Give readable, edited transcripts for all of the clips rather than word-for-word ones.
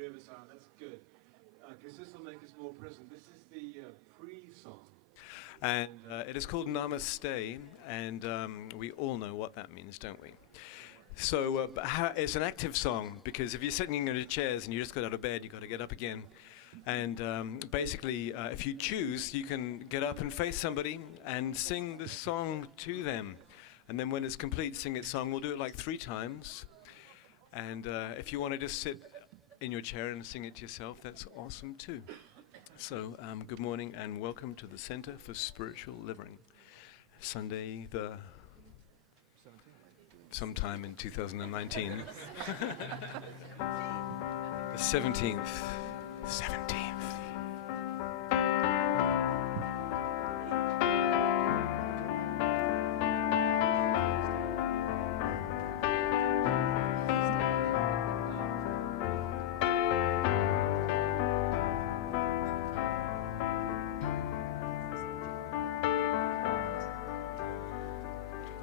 three of us are. That's good. Because this will make us more present. This is the pre-song. And it is called Namaste, and we all know what that means, don't we? So it's an active song, because if you're sitting in your chairs and you just got out of bed, you've got to get up again. And basically, if you choose, you can get up and face somebody and sing the song to them. And then when it's complete, sing its song. We'll do it like 3 times. And if you want to just sit in your chair and sing it to yourself, that's awesome too. So good morning and welcome to the Center for Spiritual Living. Sunday the... sometime in 2019. The 17th. 17th.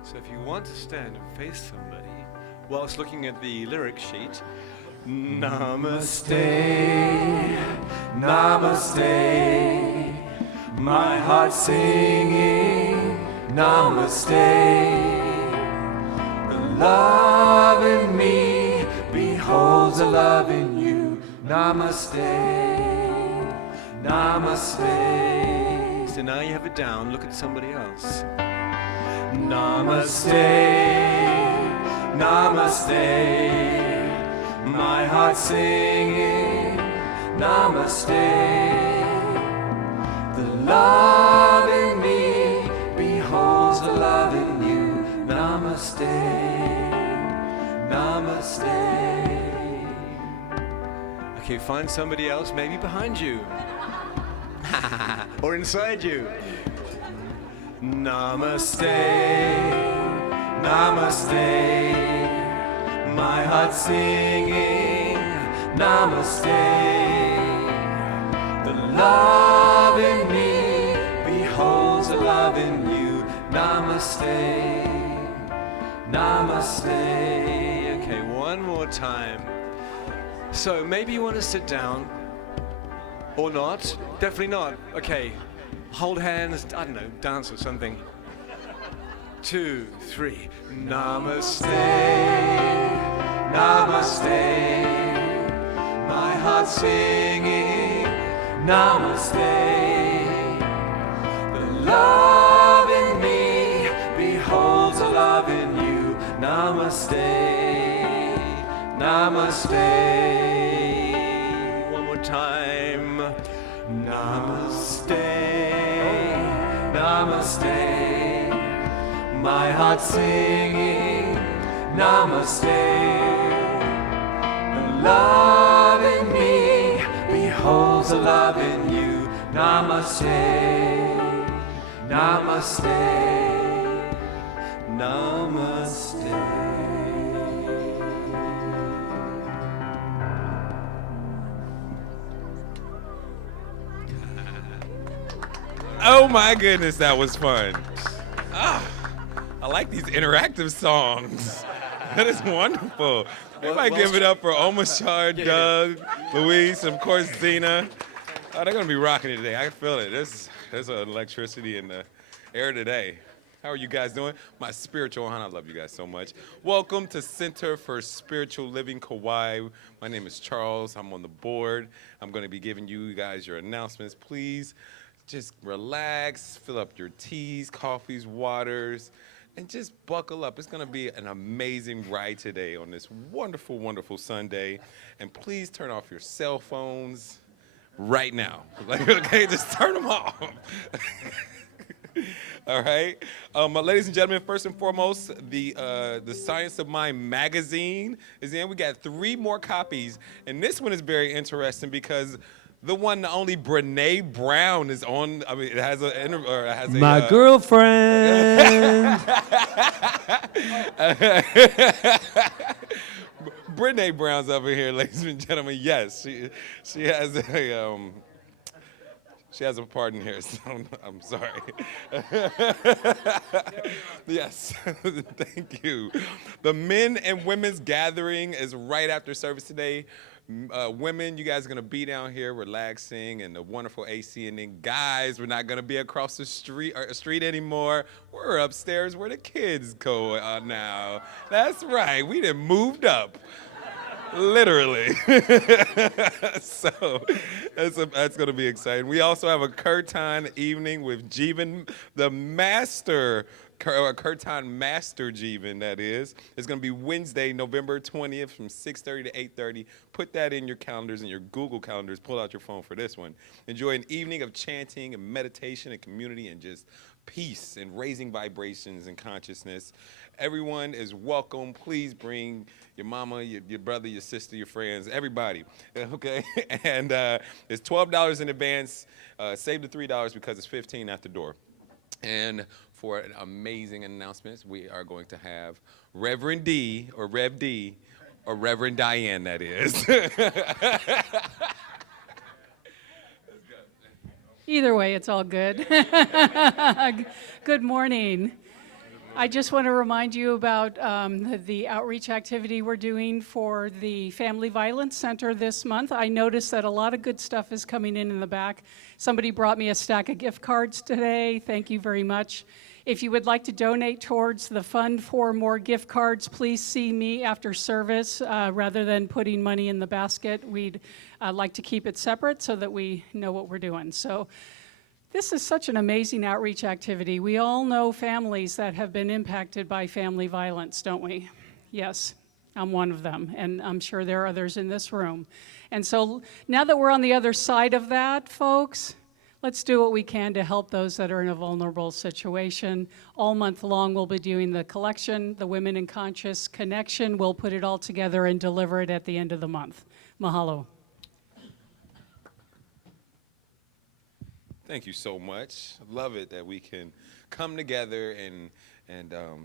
So if you want to stand and face somebody whilst looking at the lyric sheet, Namaste, Namaste, my heart singing, Namaste. The love in me beholds the love in you, Namaste, Namaste. So now you have it down, look at somebody else. Namaste, Namaste, my heart singing, Namaste. The love in me beholds the love in you, Namaste, Namaste. Okay, find somebody else, maybe behind you, or inside you. Namaste, Namaste, my heart singing, Namaste. The love in me beholds the love in you, Namaste, Namaste. Okay, one more time. So maybe you want to sit down, or not, definitely not. Okay. Hold hands, I don't know, dance or something. 2, 3. Namaste, Namaste, my heart singing, Namaste. The love in me beholds the love in you, Namaste, Namaste. One more time. Namaste, Namaste, my heart singing, Namaste. The love in me beholds the love in you, Namaste, Namaste, Namaste. Oh my goodness, that was fun. I like these interactive songs. That is wonderful. Everybody give it up for Omashar, Doug, Luis, and of course Zena. Oh, they're gonna be rocking it today. I can feel it. There's an electricity in the air today. How are you guys doing? My spiritual hon, I love you guys so much. Welcome to Center for Spiritual Living Kauai. My name is Charles. I'm on the board. I'm gonna be giving you guys your announcements. Please just relax, fill up your teas, coffees, waters, and just buckle up. It's gonna be an amazing ride today on this wonderful, wonderful Sunday. And please turn off your cell phones right now. Okay, just turn them off. All right, ladies and gentlemen, first and foremost, the Science of Mind magazine is in. We got 3 more copies, and this one is very interesting because the one, the only Brene Brown is on. I mean, it has a my girlfriend. Brene Brown's over here, ladies and gentlemen. Yes, she has a part in here. So I'm sorry. Yes, thank you. The men and women's gathering is right after service today. Women, you guys are going to be down here relaxing and the wonderful AC. And then guys, we're not going to be across the street anymore. We're upstairs where the kids go now. That's right. We done moved up. Literally. So that's going to be exciting. We also have a Curtain evening with Jeevan, the master, Curtain master Jeevan, that is. It's going to be Wednesday, November 20th from 6:30 to 8:30. Put that in your calendars and your Google calendars. Pull out your phone for this one. Enjoy an evening of chanting and meditation and community and just peace and raising vibrations and consciousness. Everyone is welcome. Please bring your mama, your brother, your sister, your friends, everybody, okay? And it's $12 in advance. Save the $3 because it's $15 at the door. And for an amazing announcements, we are going to have Reverend D, or Rev D, or Reverend Diane, that is. Either way, it's all good. Good morning. I just want to remind you about the outreach activity we're doing for the Family Violence Center this month. I noticed that a lot of good stuff is coming in the back. Somebody brought me a stack of gift cards today. Thank you very much. If you would like to donate towards the fund for more gift cards, please see me after service rather than putting money in the basket. We'd like to keep it separate so that we know what we're doing. So this is such an amazing outreach activity. We all know families that have been impacted by family violence, don't we? Yes, I'm one of them, and I'm sure there are others in this room. And so now that we're on the other side of that, folks, let's do what we can to help those that are in a vulnerable situation. All month long, we'll be doing the collection, the Women in Conscious Connection. We'll put it all together and deliver it at the end of the month. Mahalo. Thank you so much. I love it that we can come together and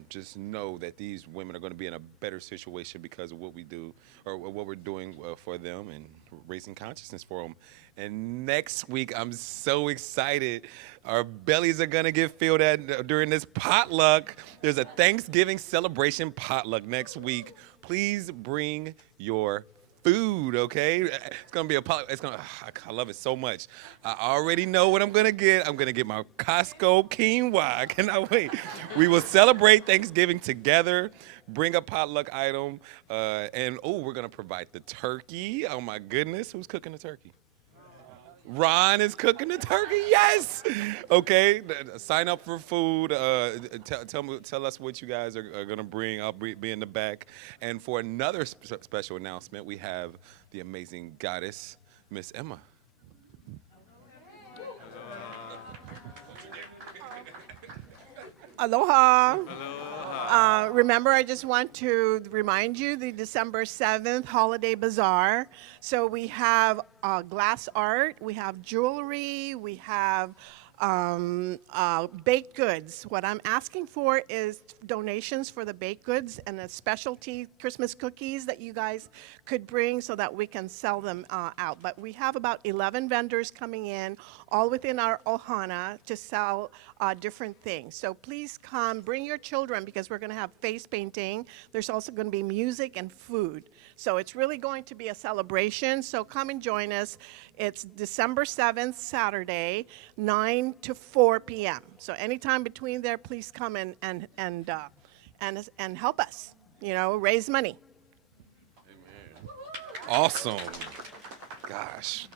just know that these women are going to be in a better situation because of what we do or what we're doing for them and raising consciousness for them. And next week, I'm so excited. Our bellies are going to get filled during this potluck. There's a Thanksgiving celebration potluck next week. Please bring your food, okay? It's gonna be I love it so much. I already know what I'm gonna get. I'm gonna get my Costco quinoa. I cannot wait. We will celebrate Thanksgiving together. Bring a potluck item, and we're gonna provide the turkey. Oh my goodness, who's cooking the turkey? Ron is cooking the turkey. Yes. Okay. Sign up for food. Tell us what you guys are gonna bring. I'll be in the back. And for another special announcement, we have the amazing goddess, Miss Emma. Aloha. Remember, I just want to remind you the December 7th Holiday Bazaar. So we have glass art, we have jewelry, we have baked goods. What I'm asking for is donations for the baked goods and the specialty Christmas cookies that you guys could bring so that we can sell them out. But we have about 11 vendors coming in, all within our ohana, to sell different things. So please come, bring your children, because we're going to have face painting. There's also going to be music and food. So it's really going to be a celebration. So come and join us. It's December 7th, Saturday, 9 to 4 p.m. So anytime between there, please come and help us, raise money. Amen. Awesome. Gosh.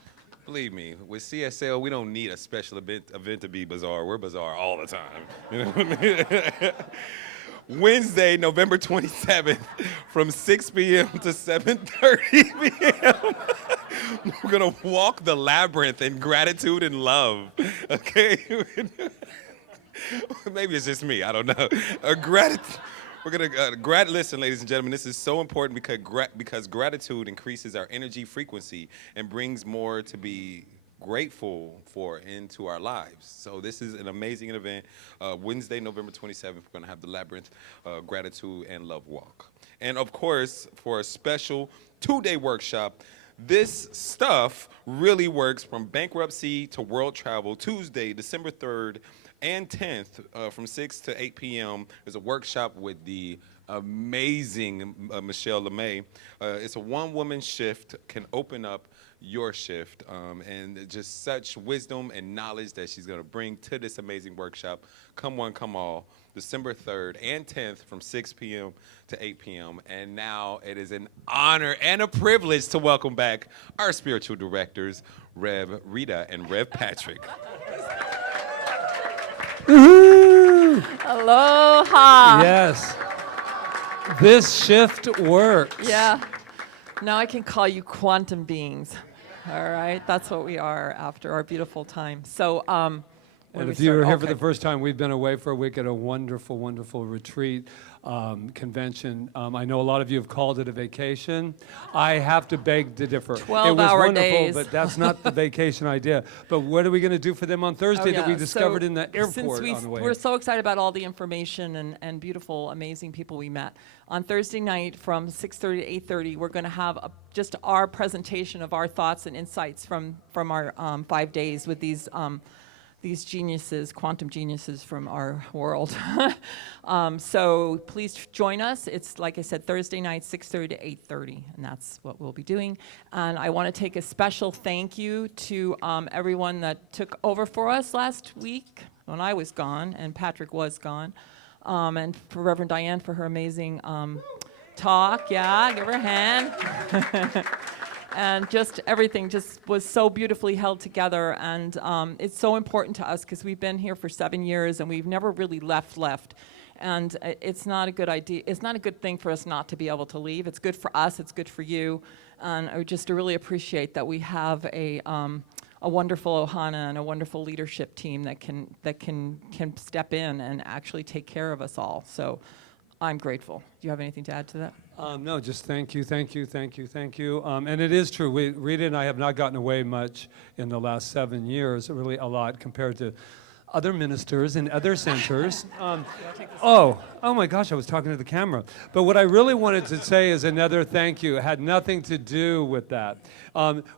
Believe me, with CSL, we don't need a special event to be bizarre. We're bizarre all the time. You know what I mean? Wednesday, November 27th, from 6 p.m. to 7:30 p.m. We're going to walk the labyrinth in gratitude and love, okay? Maybe it's just me, I don't know. We're going to, listen, ladies and gentlemen, this is so important because gratitude increases our energy frequency and brings more to be grateful for into our lives. So this is an amazing event. Wednesday, November 27th, we're going to have the Labyrinth Gratitude and Love Walk. And of course, for a special 2-day workshop, this stuff really works from bankruptcy to world travel. Tuesday, December 3rd and 10th from 6 to 8 p.m. There's a workshop with the amazing Michelle LeMay. It's a one-woman shift, can open up your shift, and just such wisdom and knowledge that she's going to bring to this amazing workshop. Come one, come all, December 3rd and 10th from 6 p.m. to 8 p.m. And now it is an honor and a privilege to welcome back our spiritual directors, Rev Rita and Rev Patrick. Aloha. Yes. This shift works. Yeah. Now I can call you quantum beings. All right. That's what we are after our beautiful time. So, and if you were here for the first time, we've been away for a week at a wonderful, wonderful retreat convention. I know a lot of you have called it a vacation. I have to beg to differ. 12-hour it was wonderful, days. but that's not the vacation idea. But what are we going to do for them on Thursday that we discovered in the airport on the way? We're so excited about all the information and beautiful, amazing people we met. On Thursday night from 6:30 to 8:30, we're going to have just our presentation of our thoughts and insights from our 5 days with these geniuses, quantum geniuses from our world. So please join us. It's, like I said, Thursday night, 6:30 to 8:30, and that's what we'll be doing. And I want to take a special thank you to everyone that took over for us last week when I was gone and Patrick was gone, and for Reverend Diane for her amazing talk. Yeah, give her a hand. And just everything just was so beautifully held together, and it's so important to us because we've been here for 7 years and we've never really left. And it's not a good idea. It's not a good thing for us not to be able to leave. It's good for us. It's good for you. And I just really appreciate that we have a wonderful Ohana and a wonderful leadership team that can step in and actually take care of us all. So I'm grateful. Do you have anything to add to that? No, just thank you. And it is true. Rita and I have not gotten away much in the last 7 years, really a lot compared to other ministers in other centers. Oh my gosh, I was talking to the camera. But what I really wanted to say is another thank you. It had nothing to do with that.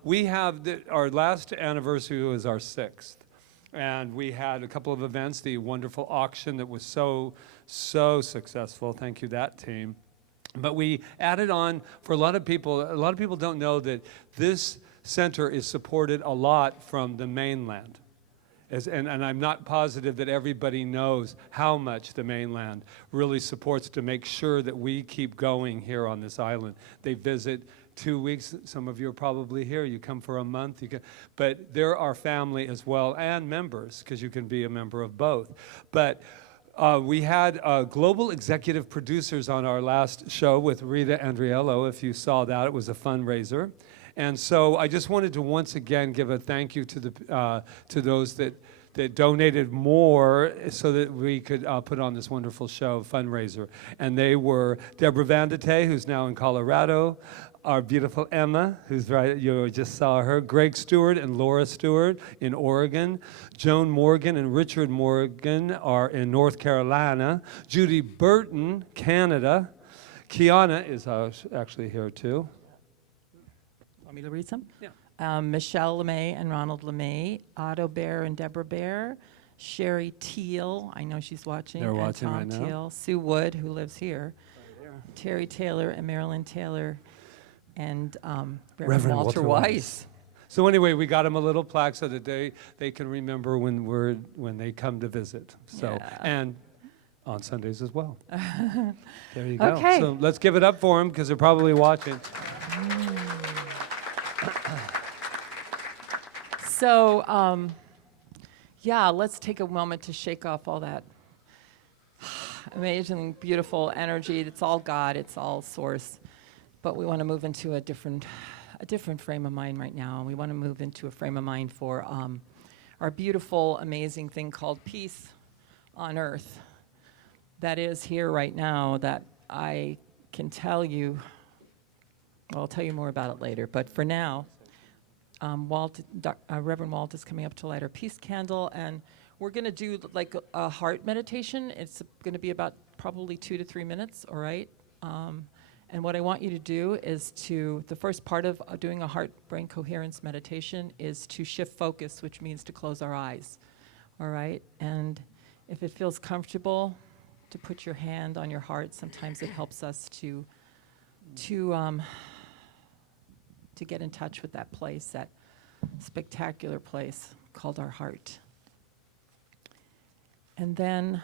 We have our last anniversary was our 6th. And we had a couple of events, the wonderful auction that was so successful. Thank you, that team. But we added on for a lot of people don't know that this center is supported a lot from the mainland. And I'm not positive that everybody knows how much the mainland really supports to make sure that we keep going here on this island. They visit 2 weeks. Some of you are probably here. You come for a month. But there are family as well and members, because you can be a member of both. But we had global executive producers on our last show with Rita Andriello. If you saw that, it was a fundraiser. And so I just wanted to once again give a thank you to those that donated more so that we could put on this wonderful show, fundraiser. And they were Deborah Vandate, who's now in Colorado, our beautiful Emma, who's right, you just saw her, Greg Stewart and Laura Stewart in Oregon, Joan Morgan and Richard Morgan are in North Carolina, Judy Burton, Canada, Kiana is actually here too. Want me to read some? Yeah. Michelle LeMay and Ronald LeMay, Otto Bear and Deborah Bear, Sherry Teal, I know she's watching. They're watching and Tom right now. Teal, Sue Wood, who lives here, Terry Taylor and Marilyn Taylor, and Reverend Walter Weiss. So anyway, we got them a little plaque so that they can remember when they come to visit. So Yeah. and on Sundays as well. There you go. Okay. So let's give it up for them because they're probably watching. So, let's take a moment to shake off all that amazing, beautiful energy. It's all God, it's all source. But we want to move into a different frame of mind right now. And we want to move into a frame of mind for our beautiful, amazing thing called peace on earth that is here right now that I can tell you, well, I'll tell you more about it later. But for now, Reverend Walt is coming up to light our peace candle, and we're going to do like a heart meditation. It's going to be about probably 2 to 3 minutes, all right? And what I want you to do is the first part of doing a heart-brain coherence meditation is to shift focus, which means to close our eyes, all right? And if it feels comfortable, to put your hand on your heart. Sometimes it helps us to get in touch with that place, that spectacular place called our heart. And then,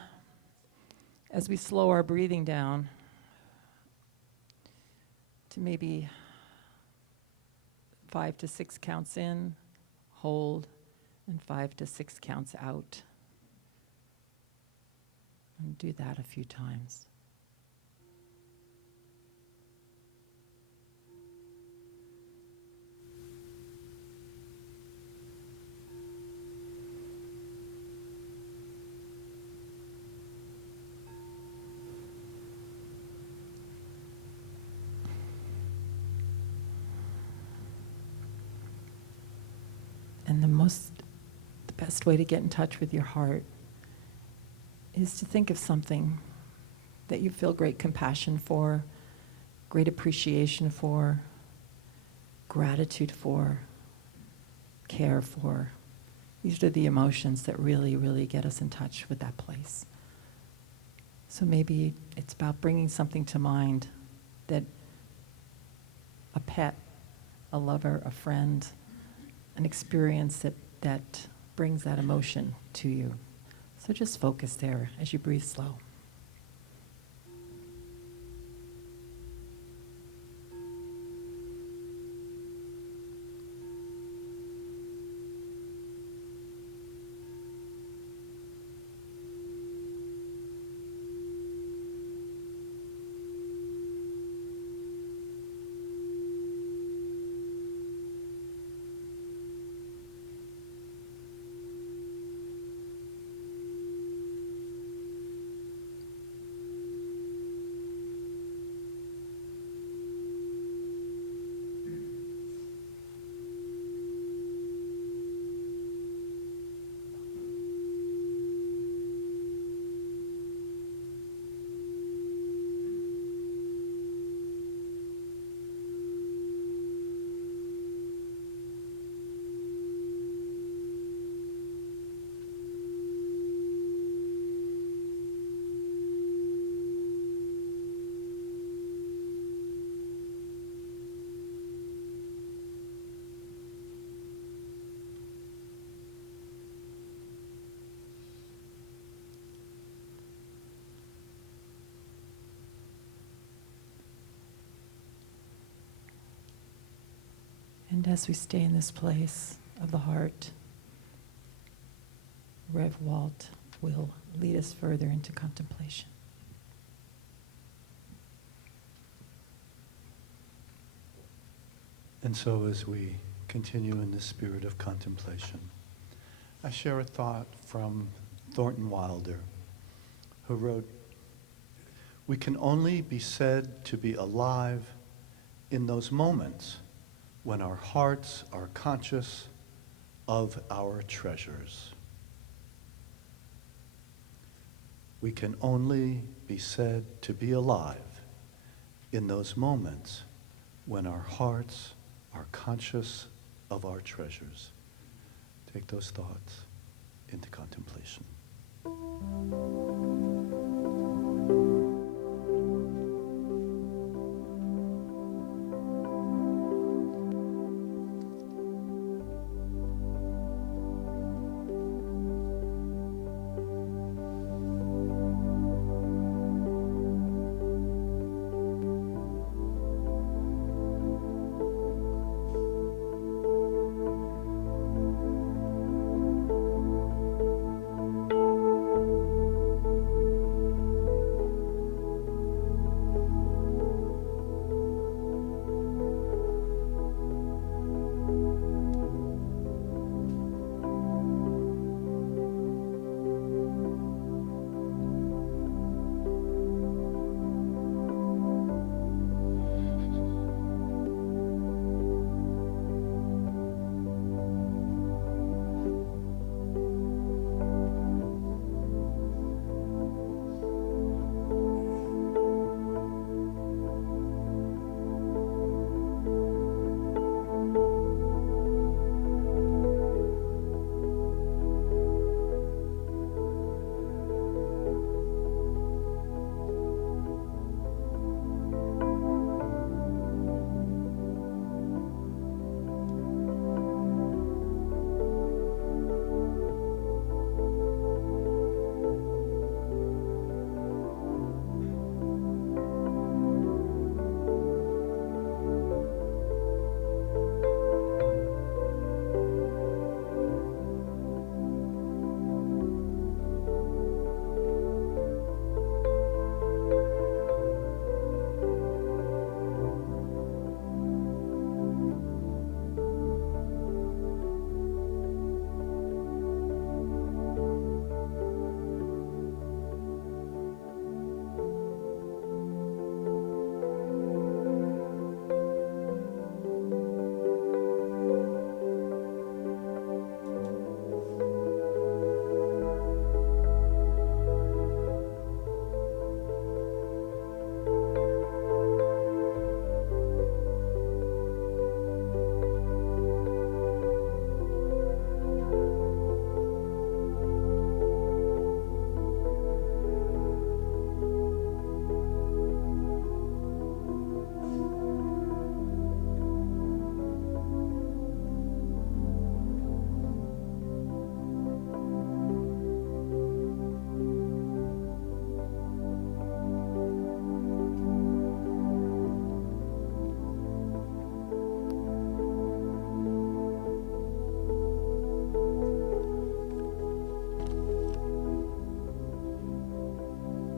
as we slow our breathing down to maybe 5 to 6 counts in, hold, and 5 to 6 counts out. And do that a few times. And the best way to get in touch with your heart is to think of something that you feel great compassion for, great appreciation for, gratitude for, care for. These are the emotions that really, really get us in touch with that place. So maybe it's about bringing something to mind that a pet, a lover, a friend, an experience that brings that emotion to you. So just focus there as you breathe slow. And as we stay in this place of the heart, Rev Walt will lead us further into contemplation. And so as we continue in the spirit of contemplation, I share a thought from Thornton Wilder, who wrote, "We can only be said to be alive in those moments when our hearts are conscious of our treasures." We can only be said to be alive in those moments when our hearts are conscious of our treasures. Take those thoughts into contemplation.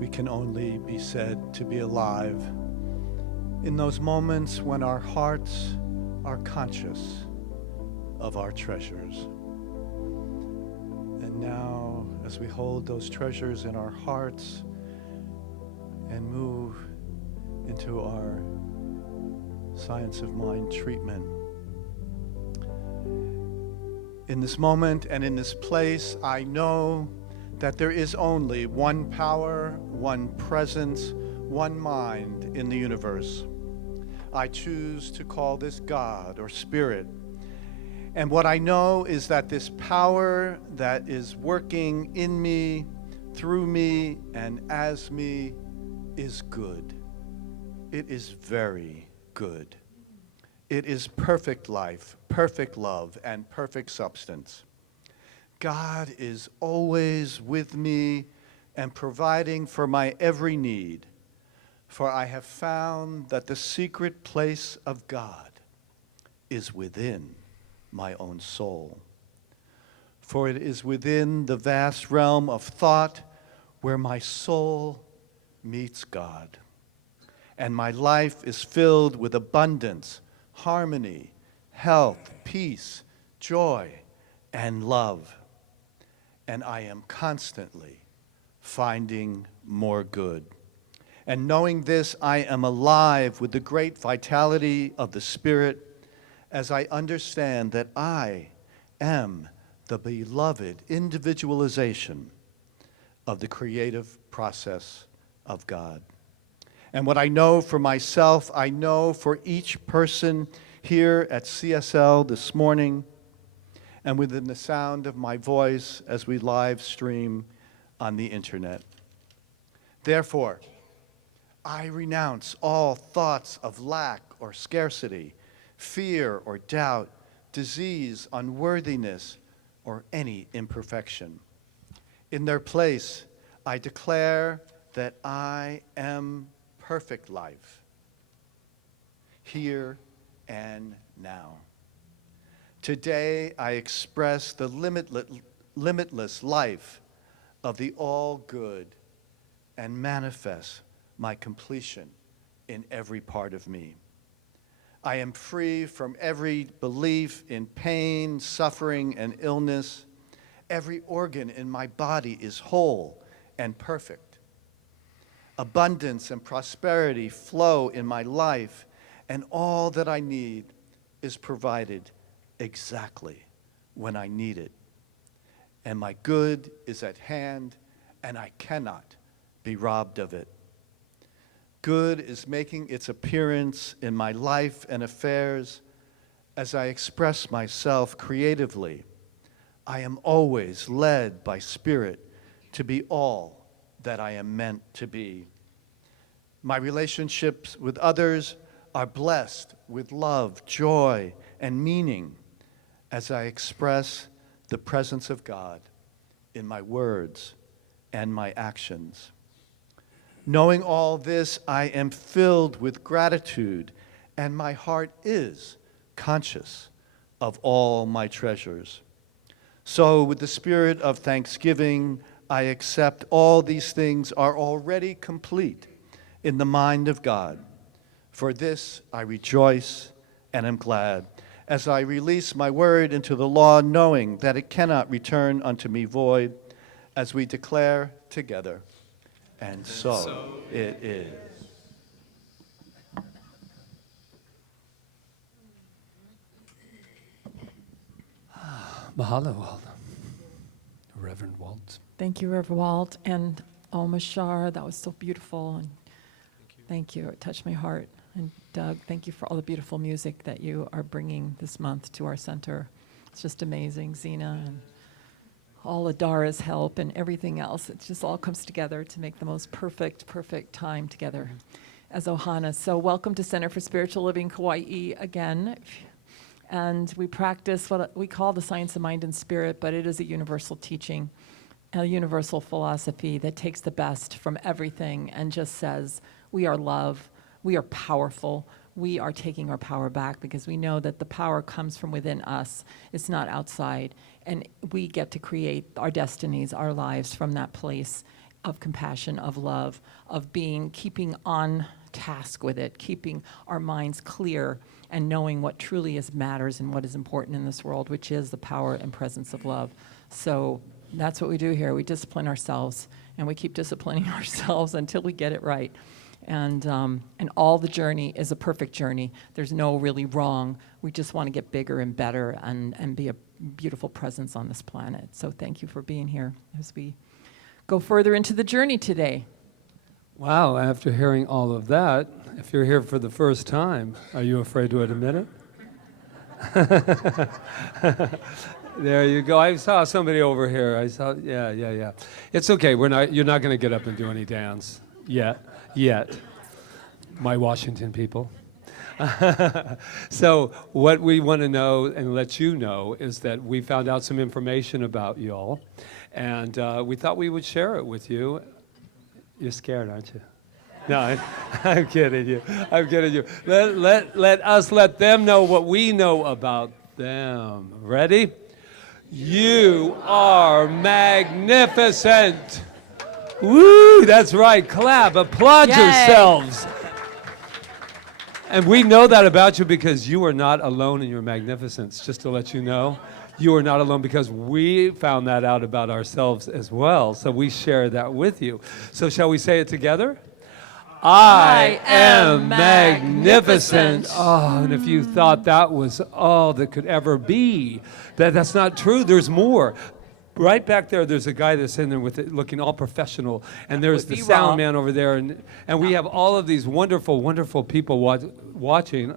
we can only be said to be alive in those moments when our hearts are conscious of our treasures. And now, as we hold those treasures in our hearts and move into our Science of Mind treatment, in this moment and in this place, I know that there is only one power, one presence, one mind in the universe. I choose to call this God or Spirit. And what I know is that this power that is working in me, through me, and as me is good. It is very good. It is perfect life, perfect love, and perfect substance. God is always with me and providing for my every need, for I have found that the secret place of God is within my own soul. For it is within the vast realm of thought where my soul meets God, and my life is filled with abundance, harmony, health, peace, joy, and love. And I am constantly finding more good. And knowing this, I am alive with the great vitality of the Spirit as I understand that I am the beloved individualization of the creative process of God. And what I know for myself, I know for each person here at CSL this morning and within the sound of my voice as we live stream on the internet. Therefore, I renounce all thoughts of lack or scarcity, fear or doubt, disease, unworthiness, or any imperfection. In their place, I declare that I am perfect life, here and now. Today, I express the limitless life of the all-good and manifest my completion in every part of me. I am free from every belief in pain, suffering, and illness. Every organ in my body is whole and perfect. Abundance and prosperity flow in my life, and all that I need is provided exactly when I need it. And my good is at hand, and I cannot be robbed of it. Good is making its appearance in my life and affairs as I express myself creatively. I am always led by Spirit to be all that I am meant to be. My relationships with others are blessed with love, joy, and meaning as I express the presence of God in my words and my actions. Knowing all this, I am filled with gratitude, and my heart is conscious of all my treasures. So, with the spirit of thanksgiving, I accept all these things are already complete in the mind of God. For this I rejoice and am glad, as I release my word into the law, knowing that it cannot return unto me void, as we declare together. And so it is. Mahalo, Reverend Walt. Thank you, Reverend Walt, and Mashar. That was so beautiful. And thank you. It touched my heart. And Doug, thank you for all the beautiful music that you are bringing this month to our center. It's just amazing. Zena and all Adara's help and everything else. It just all comes together to make the most perfect time together as Ohana. So welcome to Center for Spiritual Living Kauai again. And we practice what we call the science of mind and spirit, but it is a universal teaching, a universal philosophy that takes the best from everything and just says, we are love, we are powerful, we are taking our power back because we know that the power comes from within us. It's not outside. And we get to create our destinies, our lives from that place. of compassion, of love, of keeping on task with it, keeping our minds clear and knowing what truly matters and what is important in this world, which is the power and presence of love. So that's what we do here. We discipline ourselves, and we keep disciplining ourselves until we get it right. And all the journey is a perfect journey. There's no really wrong. We just want to get bigger and better and be a beautiful presence on this planet. So thank you for being here as we go further into the journey today. Wow, after hearing all of that, if you're here for the first time, are you afraid to admit it? There you go. I saw somebody over here. Yeah. It's okay. You're not going to get up and do any dance yet. My Washington people. So what we want to know and let you know is that we found out some information about y'all, and we thought we would share it with you. You're scared, aren't you? No, I'm kidding you. Let us let them know what we know about them. Ready? You are magnificent. Woo, that's right. Clap, applaud yourselves. And we know that about you because you are not alone in your magnificence, just to let you know. You are not alone because we found that out about ourselves as well. So we share that with you. So shall we say it together? I am magnificent. Oh, and if you thought that was all that could ever be, that's not true. There's more. Right back there's a guy that's in there with it looking all professional, and there's the sound man over there, and we have all of these wonderful, wonderful people watching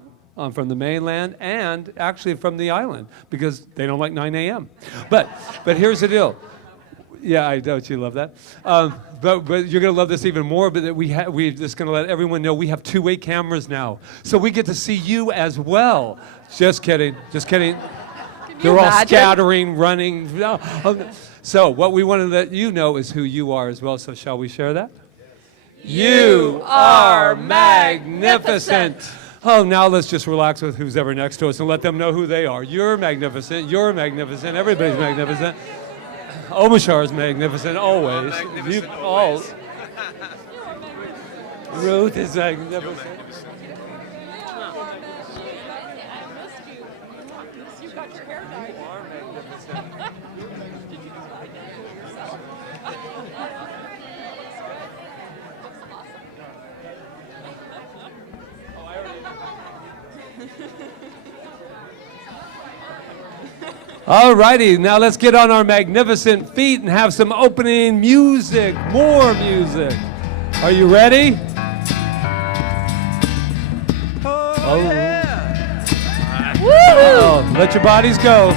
from the mainland and actually from the island because they don't like 9 a.m. But here's the deal. Yeah, I don't you love that? But you're going to love this even more, but we're just going to let everyone know we have two-way cameras now. So we get to see you as well. Just kidding. They're all scattering, running. So what we want to let you know is who you are as well. So shall we share that? You are magnificent. Oh, now let's just relax with who's ever next to us and let them know who they are. You're magnificent. Everybody's magnificent. Omashar is magnificent always. Ruth is magnificent. All righty, now let's get on our magnificent feet and have some opening music, more music. Are you ready? Oh yeah! Woo! Oh, let your bodies go.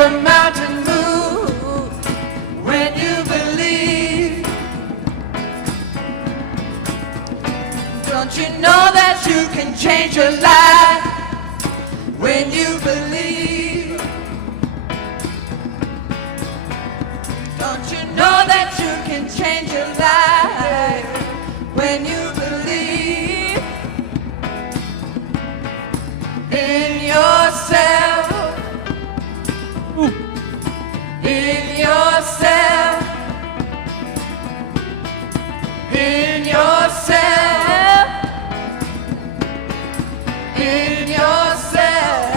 A mountain move when you believe. Don't you know that you can change your life when you believe? Don't you know that you can change your life when you believe in yourself? In yourself, in yourself, in yourself.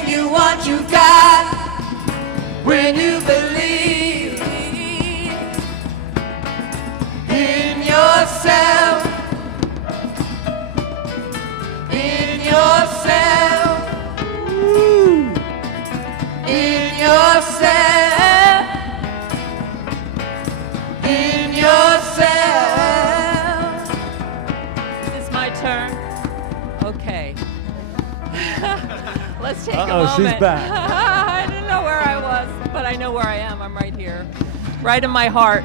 Anything you want, you got. When you believe in yourself, in yourself, in yourself, in yourself. Is this my turn? Okay. Let's take a Uh-oh, moment. she's back. I didn't know where I was, but I know where I am. I'm right here, right in my heart.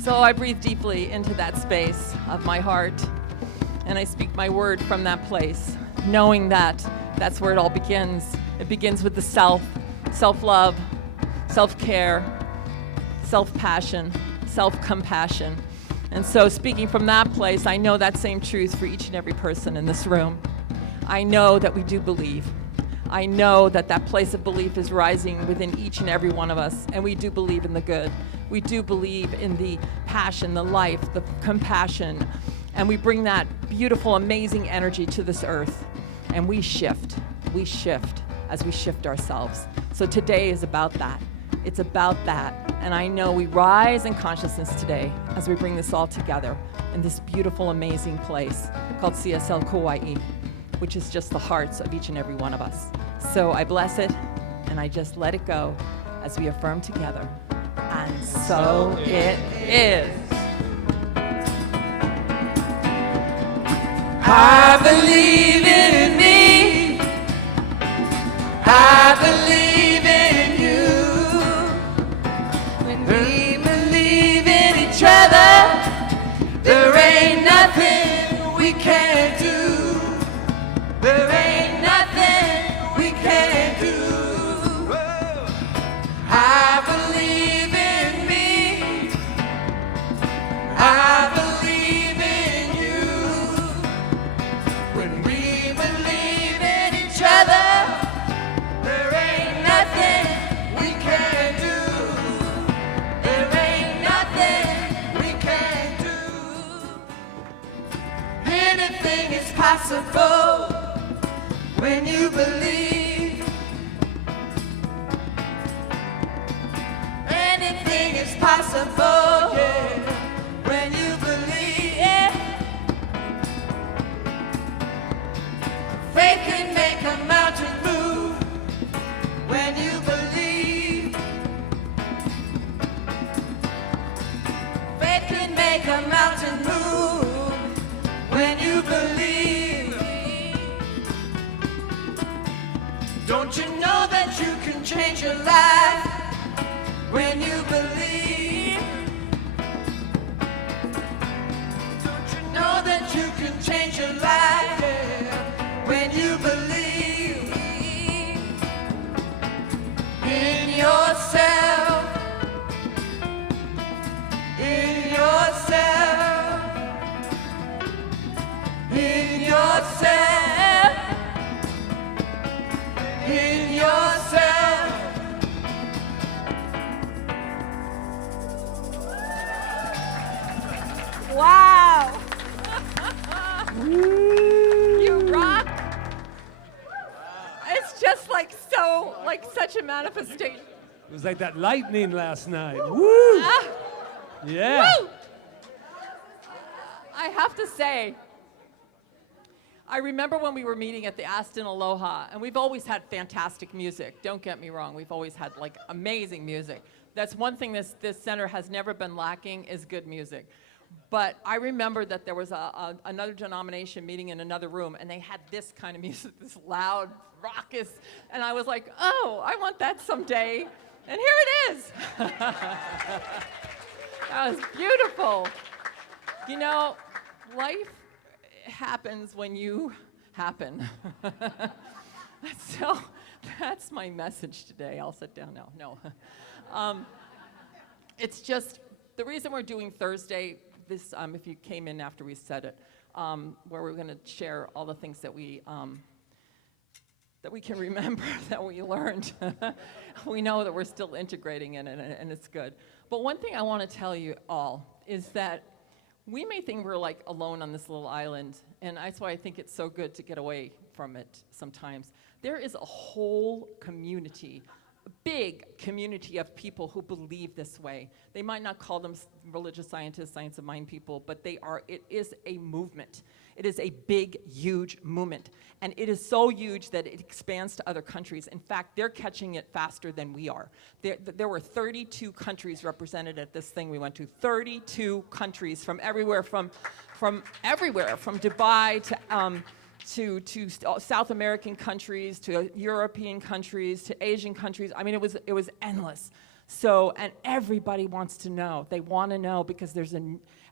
So I breathe deeply into that space of my heart, and I speak my word from that place, knowing that that's where it all begins. It begins with the self-love, self-care, self-passion, self-compassion. And so speaking from that place, I know that same truth for each and every person in this room. I know that we do believe. I know that that place of belief is rising within each and every one of us, and we do believe in the good. We do believe in the passion, the life, the compassion, and we bring that beautiful, amazing energy to this earth, and we shift as we shift ourselves. So today is about that. It's about that, and I know we rise in consciousness today as we bring this all together in this beautiful, amazing place called CSL Kauai, which is just the hearts of each and every one of us. So I bless it, and I just let it go as we affirm together. And so it is. I believe in me. I believe in you. When we believe in each other, there ain't nothing we can't do. There ain't nothing we can't do. I believe in me. I believe in you. When we believe in each other, there ain't nothing we can't do. There ain't nothing we can't do. Anything is possible when you believe. Anything is possible, yeah, when you believe. Yeah. Faith can make a mountain move when you believe. Faith can make a mountain move when you believe. Don't you know that you can change your life when you believe? Don't you know that you can change your life, yeah, when you believe in yourself, in yourself, in yourself, in yourself. Wow! You rock! It's just like such a manifestation. It was like that lightning last night. Woo! Ah, Yeah. woo! I have to say, I remember when we were meeting at the Aston Aloha, and we've always had fantastic music. Don't get me wrong, we've always had like amazing music. That's one thing this center has never been lacking is good music. But I remember that there was another denomination meeting in another room, and they had this kind of music, this loud, raucous, and I was like, oh, I want that someday. And here it is. That was beautiful. You know, life happens when you happen. So that's my message today. I'll sit down now. No. It's just, the reason we're doing Thursday, this, if you came in after we said it, where we're going to share all the things that we can remember, that we learned. We know that we're still integrating in it, and it's good. But one thing I want to tell you all is that we may think we're like alone on this little island, and that's why I think it's so good to get away from it sometimes. There is a whole community, a big community of people who believe this way. They might not call them religious scientists, science of mind people, but it is a movement. It is a big, huge movement. And it is so huge that it expands to other countries. In fact, they're catching it faster than we are. There were 32 countries represented at this thing we went to. 32 countries from everywhere, from everywhere, from Dubai to South American countries, to European countries, to Asian countries. I mean, it was endless. So, and everybody wants to know. They want to know because there's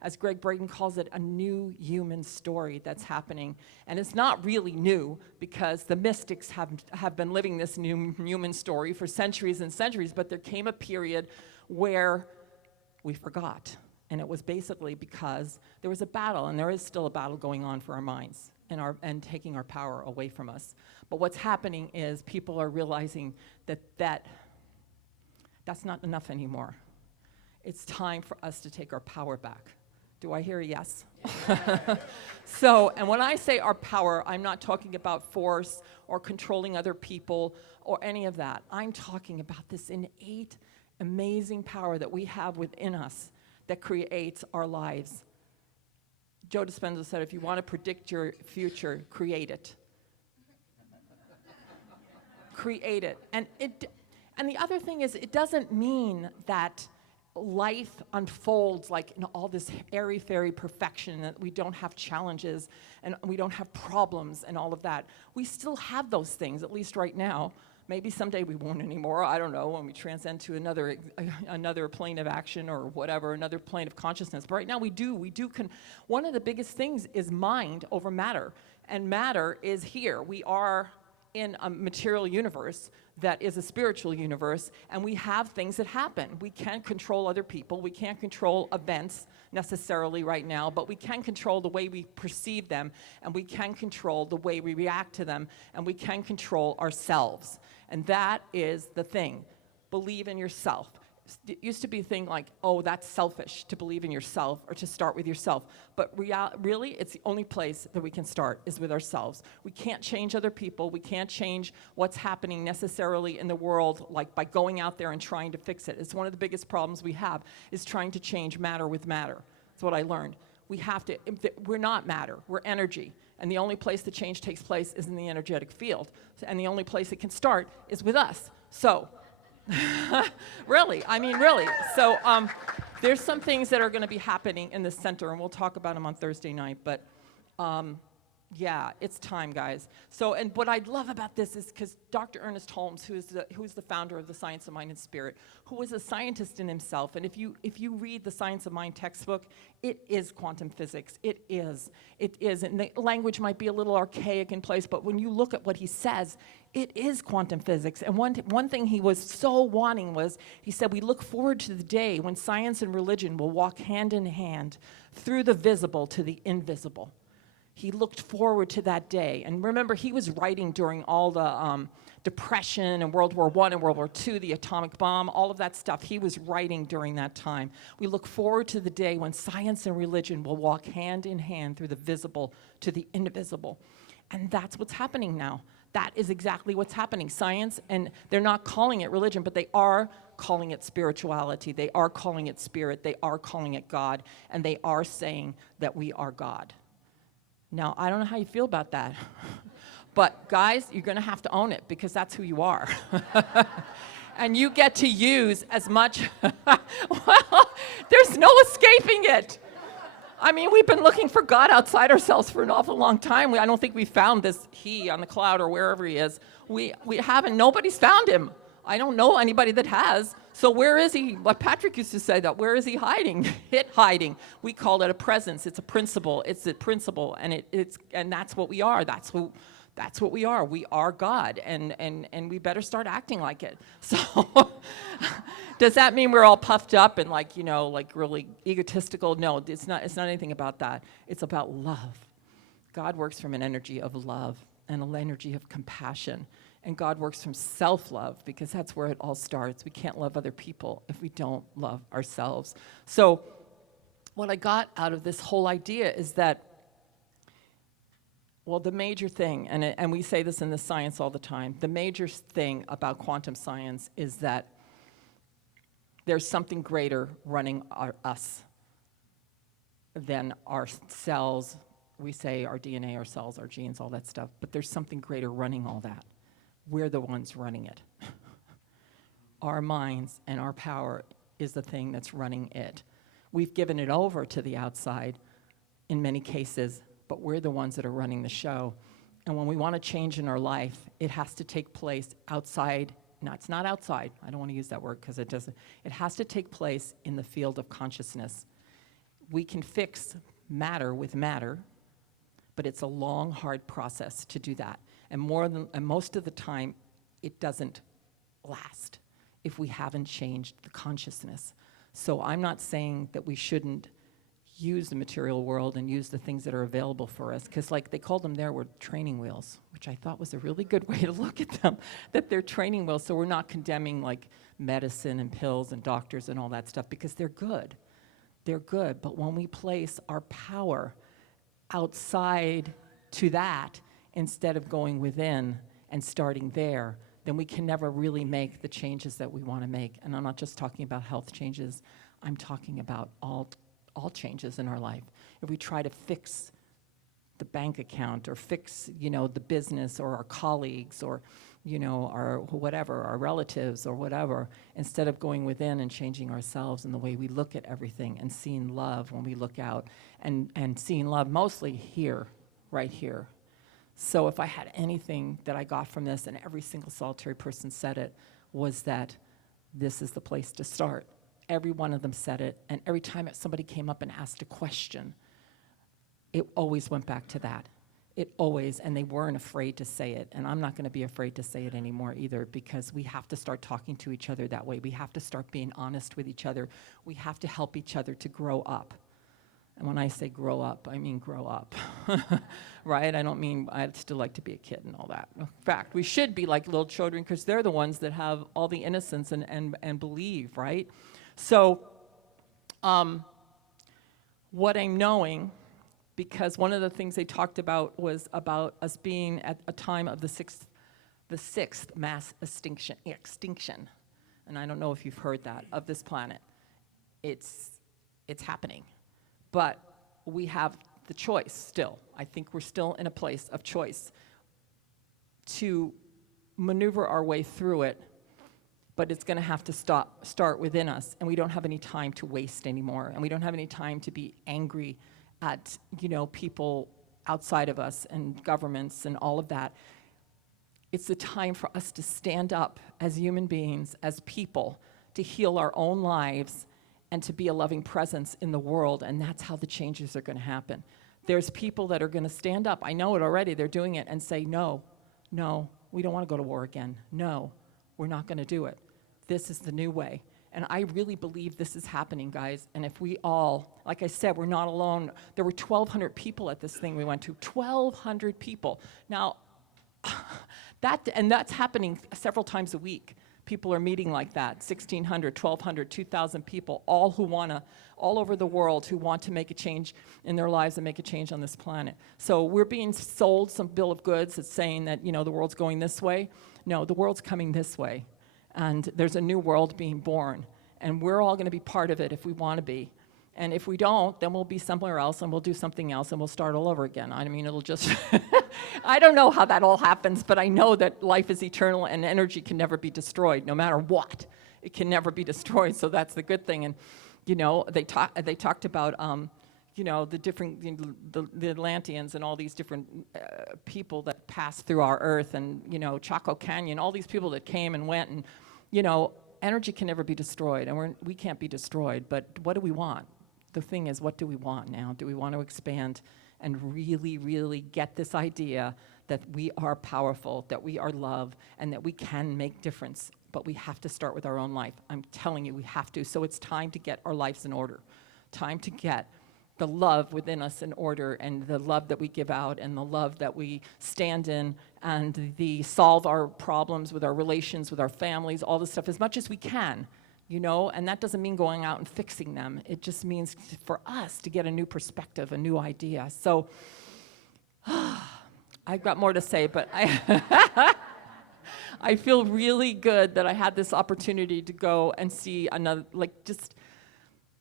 as Greg Braden calls it, a new human story that's happening. And it's not really new because the mystics have been living this new human story for centuries and centuries, but there came a period where we forgot. And it was basically because there was a battle, and there is still a battle going on for our minds and taking our power away from us. But what's happening is people are realizing that that's not enough anymore. It's time for us to take our power back. Do I hear a yes? So, and when I say our power, I'm not talking about force or controlling other people or any of that. I'm talking about this innate, amazing power that we have within us that creates our lives. Joe Dispenza said, if you want to predict your future, create it. Create it. And the other thing is, it doesn't mean that life unfolds like in all this airy-fairy perfection, that we don't have challenges and we don't have problems and all of that. We still have those things, at least right now. Maybe someday we won't anymore, I don't know, when we transcend to another plane of action or whatever, another plane of consciousness. But right now we do. One of the biggest things is mind over matter, and matter is here. We are in a material universe that is a spiritual universe, and we have things that happen. We can't control other people. We can't control events necessarily right now, but we can control the way we perceive them, and we can control the way we react to them, and we can control ourselves. And that is the thing. Believe in yourself. It used to be a thing like, oh, that's selfish to believe in yourself or to start with yourself. But really, it's the only place that we can start is with ourselves. We can't change other people. We can't change what's happening necessarily in the world like by going out there and trying to fix it. It's one of the biggest problems we have is trying to change matter with matter. That's what I learned. We're not matter. We're energy. And the only place the change takes place is in the energetic field. And the only place it can start is with us. So, really. So there's some things that are going to be happening in the center, and we'll talk about them on Thursday night. But yeah, it's time, guys. So, and what I love about this is because Dr. Ernest Holmes, who's the founder of the Science of Mind and Spirit, who was a scientist in himself, and if you read the Science of Mind textbook, it is quantum physics. It is, and the language might be a little archaic in place, but when you look at what he says, it is quantum physics. And one thing he was so wanting was, he said, we look forward to the day when science and religion will walk hand in hand through the visible to the invisible. He looked forward to that day. And remember, he was writing during all the Depression and World War I and World War II, the atomic bomb, all of that stuff. He was writing during that time. We look forward to the day when science and religion will walk hand in hand through the visible to the invisible. And that's what's happening now. That is exactly what's happening. Science, and they're not calling it religion, but they are calling it spirituality. They are calling it spirit. They are calling it God. And they are saying that we are God. Now, I don't know how you feel about that. But guys, you're going to have to own it because that's who you are. And you get to use as much, well, there's no escaping it. I mean, we've been looking for God outside ourselves for an awful long time. I don't think we found this he on the cloud or wherever he is. We haven't, nobody's found him. I don't know anybody that has. So where is he? Well, Patrick used to say that. Where is he hiding? Hiding. We call it a presence. It's a principle. It's a principle, and and that's what we are. That's what we are. We are God, and we better start acting like it. So does that mean we're all puffed up and like really egotistical? No, it's not anything about that. It's about love. God works from an energy of love and an energy of compassion. And God works from self-love because that's where it all starts. We can't love other people if we don't love ourselves. So what I got out of this whole idea is that Well, the major thing, and we say this in the science all the time, the major thing about quantum science is that there's something greater running us than our cells. We say our DNA, our cells, our genes, all that stuff, but there's something greater running all that. We're the ones running it. Our minds and our power is the thing that's running it. We've given it over to the outside in many cases, but we're the ones that are running the show. And when we want to change in our life, it has to take place outside. No, it's not outside. I don't want to use that word because it doesn't. It has to take place in the field of consciousness. We can fix matter with matter, but it's a long, hard process to do that. And most of the time, it doesn't last if we haven't changed the consciousness. So I'm not saying that we shouldn't use the material world and use the things that are available for us, because like they called them there were training wheels, which I thought was a really good way to look at them, that they're training wheels. So we're not condemning like medicine and pills and doctors and all that stuff, because they're good. They're good, but when we place our power outside to that instead of going within and starting there, then we can never really make the changes that we want to make. And I'm not just talking about health changes, I'm talking about all changes in our life. If we try to fix the bank account or fix, the business or our colleagues or, our whatever, our relatives or whatever, instead of going within and changing ourselves and the way we look at everything and seeing love when we look out and seeing love mostly here, right here. So if I had anything that I got from this, and every single solitary person said it, was that this is the place to start. Every one of them said it, and every time somebody came up and asked a question, it always went back to that. It always, and they weren't afraid to say it, and I'm not going to be afraid to say it anymore either, because we have to start talking to each other that way. We have to start being honest with each other. We have to help each other to grow up. And when I say grow up, I mean grow up, right? I don't mean I'd still like to be a kid and all that. In fact, we should be like little children, because they're the ones that have all the innocence and believe, right? So what I'm knowing, because one of the things they talked about was about us being at a time of the sixth mass extinction. And I don't know if you've heard that, of this planet. It's happening. But we have the choice still. I think we're still in a place of choice to maneuver our way through it, but it's going to have to start within us, and we don't have any time to waste anymore, and we don't have any time to be angry at, people outside of us and governments and all of that. It's the time for us to stand up as human beings, as people, to heal our own lives and to be a loving presence in the world, and that's how the changes are going to happen. There's people that are going to stand up, I know it already, they're doing it, and say, no, we don't want to go to war again. No, we're not going to do it. This is the new way. And I really believe this is happening, guys, and if we all, like I said, we're not alone. There were 1,200 people at this thing we went to, 1,200 people. Now, that's happening several times a week. People are meeting like that, 1,600, 1,200, 2,000 people, all over the world who want to make a change in their lives and make a change on this planet. So we're being sold some bill of goods that's saying that, the world's going this way. No, the world's coming this way. And there's a new world being born. And we're all going to be part of it if we want to be. And if we don't, then we'll be somewhere else and we'll do something else and we'll start all over again. I mean, it'll just, I don't know how that all happens, but I know that life is eternal and energy can never be destroyed, no matter what. It can never be destroyed, so that's the good thing. And, they talked about, the different, the Atlanteans and all these different people that passed through our earth and, Chaco Canyon, all these people that came and went and, energy can never be destroyed and we can't be destroyed, but what do we want? The thing is, what do we want now? Do we want to expand and really, really get this idea that we are powerful, that we are love, and that we can make difference? But we have to start with our own life. I'm telling you, we have to. So it's time to get our lives in order. Time to get the love within us in order, and the love that we give out, and the love that we stand in, and solve our problems with our relations, with our families, all this stuff as much as we can. And that doesn't mean going out and fixing them. It just means for us to get a new perspective, a new idea. So I've got more to say, but I feel really good that I had this opportunity to go and see another, like, just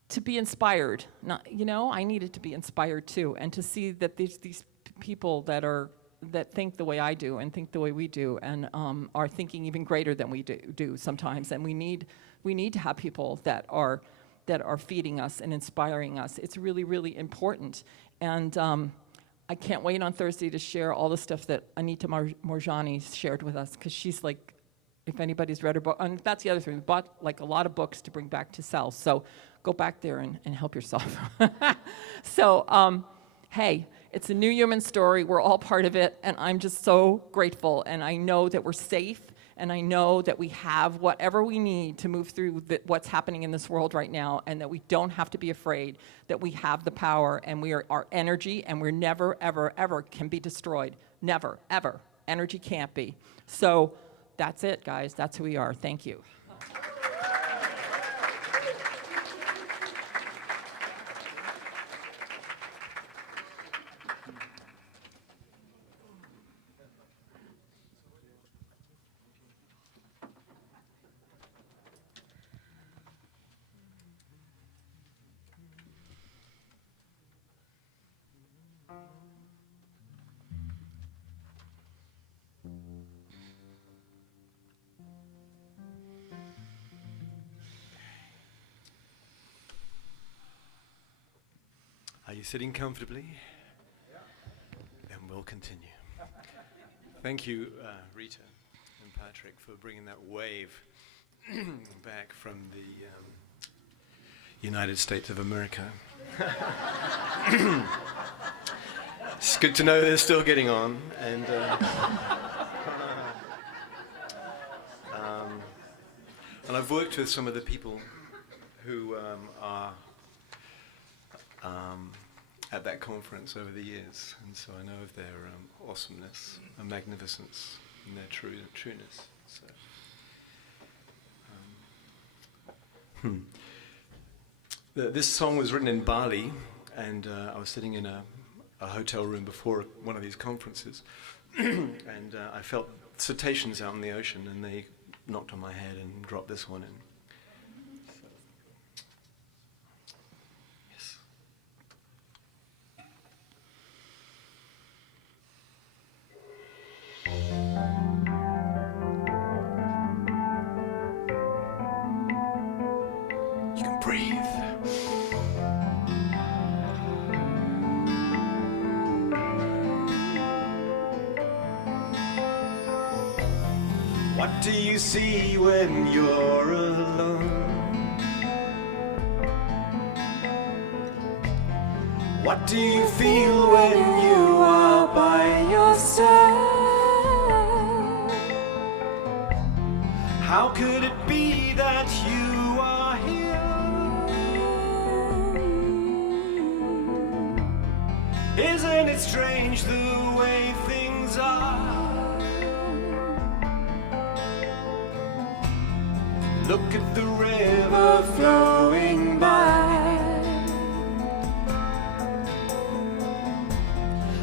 to be inspired. Not, you know, I needed to be inspired too, and to see that these people that think the way I do and think the way we do, and are thinking even greater than we do sometimes. And we need to have people that are feeding us and inspiring us. It's really, really important. And I can't wait on Thursday to share all the stuff that Anita Morjani shared with us, because she's like, if anybody's read her book, and that's the other thing, we bought like a lot of books to bring back to sell, so go back there and help yourself. So, hey, it's a new human story, we're all part of it, and I'm just so grateful, and I know that we're safe, and I know that we have whatever we need to move through what's happening in this world right now, and that we don't have to be afraid, that we have the power, and we are our energy, and we're never, ever, ever can be destroyed. Never, ever. Energy can't be. So that's it, guys. That's who we are. Thank you. Are you sitting comfortably? Then we'll continue. Thank you, Rita and Patrick, for bringing that wave back from the United States of America. It's good to know they're still getting on, and I've worked with some of the people who are at that conference over the years, and so I know of their awesomeness and magnificence and their trueness. So, this song was written in Bali, and I was sitting in a hotel room before one of these conferences, and I felt cetaceans out in the ocean, and they knocked on my head and dropped this one in. You can breathe. What do you see when you're alone? What do you feel when you are by yourself? How could it be that you are here? Isn't it strange the way things are? Look at the river flowing by,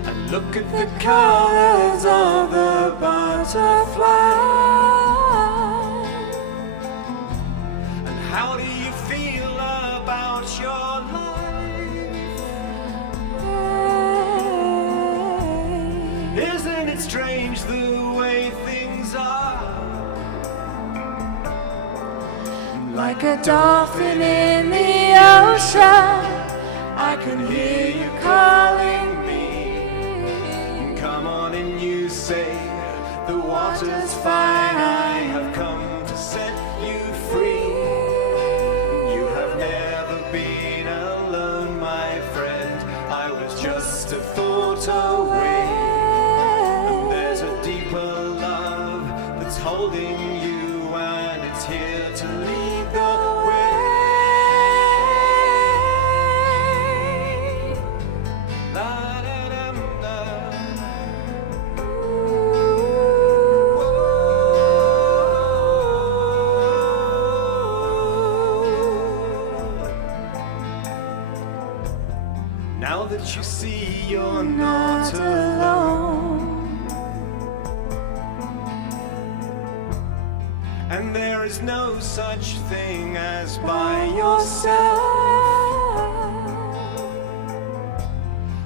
and look at the colors of the butterfly. And how do you feel about your life? Isn't it strange the way things are? Like a dolphin in the ocean, I can hear you calling me. Come on and you say, the water's fine, I have come to set you free. You have never been alone, my friend, I was just a thought away. And there's a deeper love that's holding you, and it's here to lead. Now that you see you're not alone, And there is no such thing as by yourself.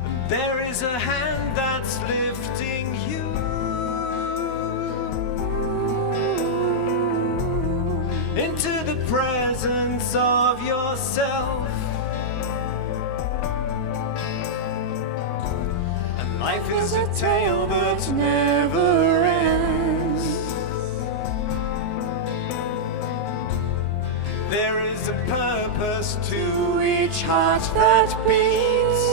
And there is a hand that's lifting you into the presence of yourself. And life is a tale that never ends. There is a purpose to each heart that beats.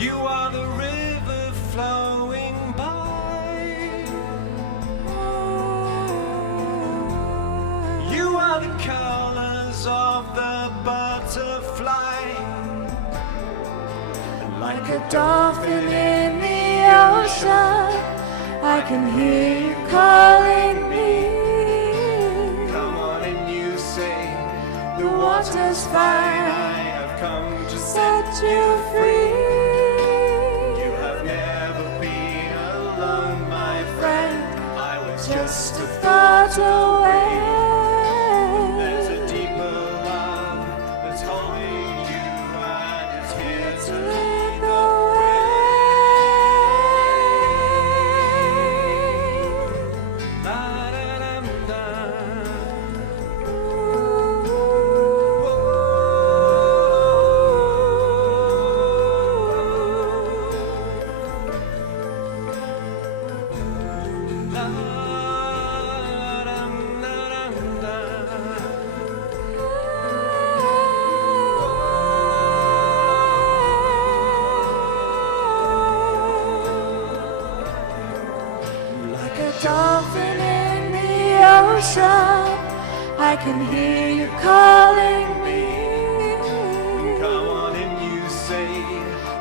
You are the river flowing by. You are the colors of the butterfly. And like a dolphin in the ocean, I can hear you calling me. The water's fine, I have come to set you free. You have never been alone, my friend. I was just a thought away. There's a deeper love that's holding you and it's here to lead the way. La, da, da, da. Dolphin in the ocean, I can hear you calling me. Come on and you say,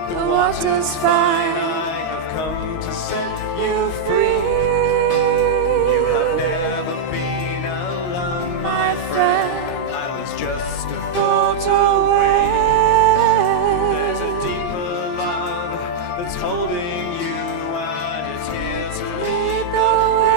The water's fine, I have come to set you free. You have never been alone, my friend. I was just a Thought away. There's a deeper love that's holding you and it's here to lead The way.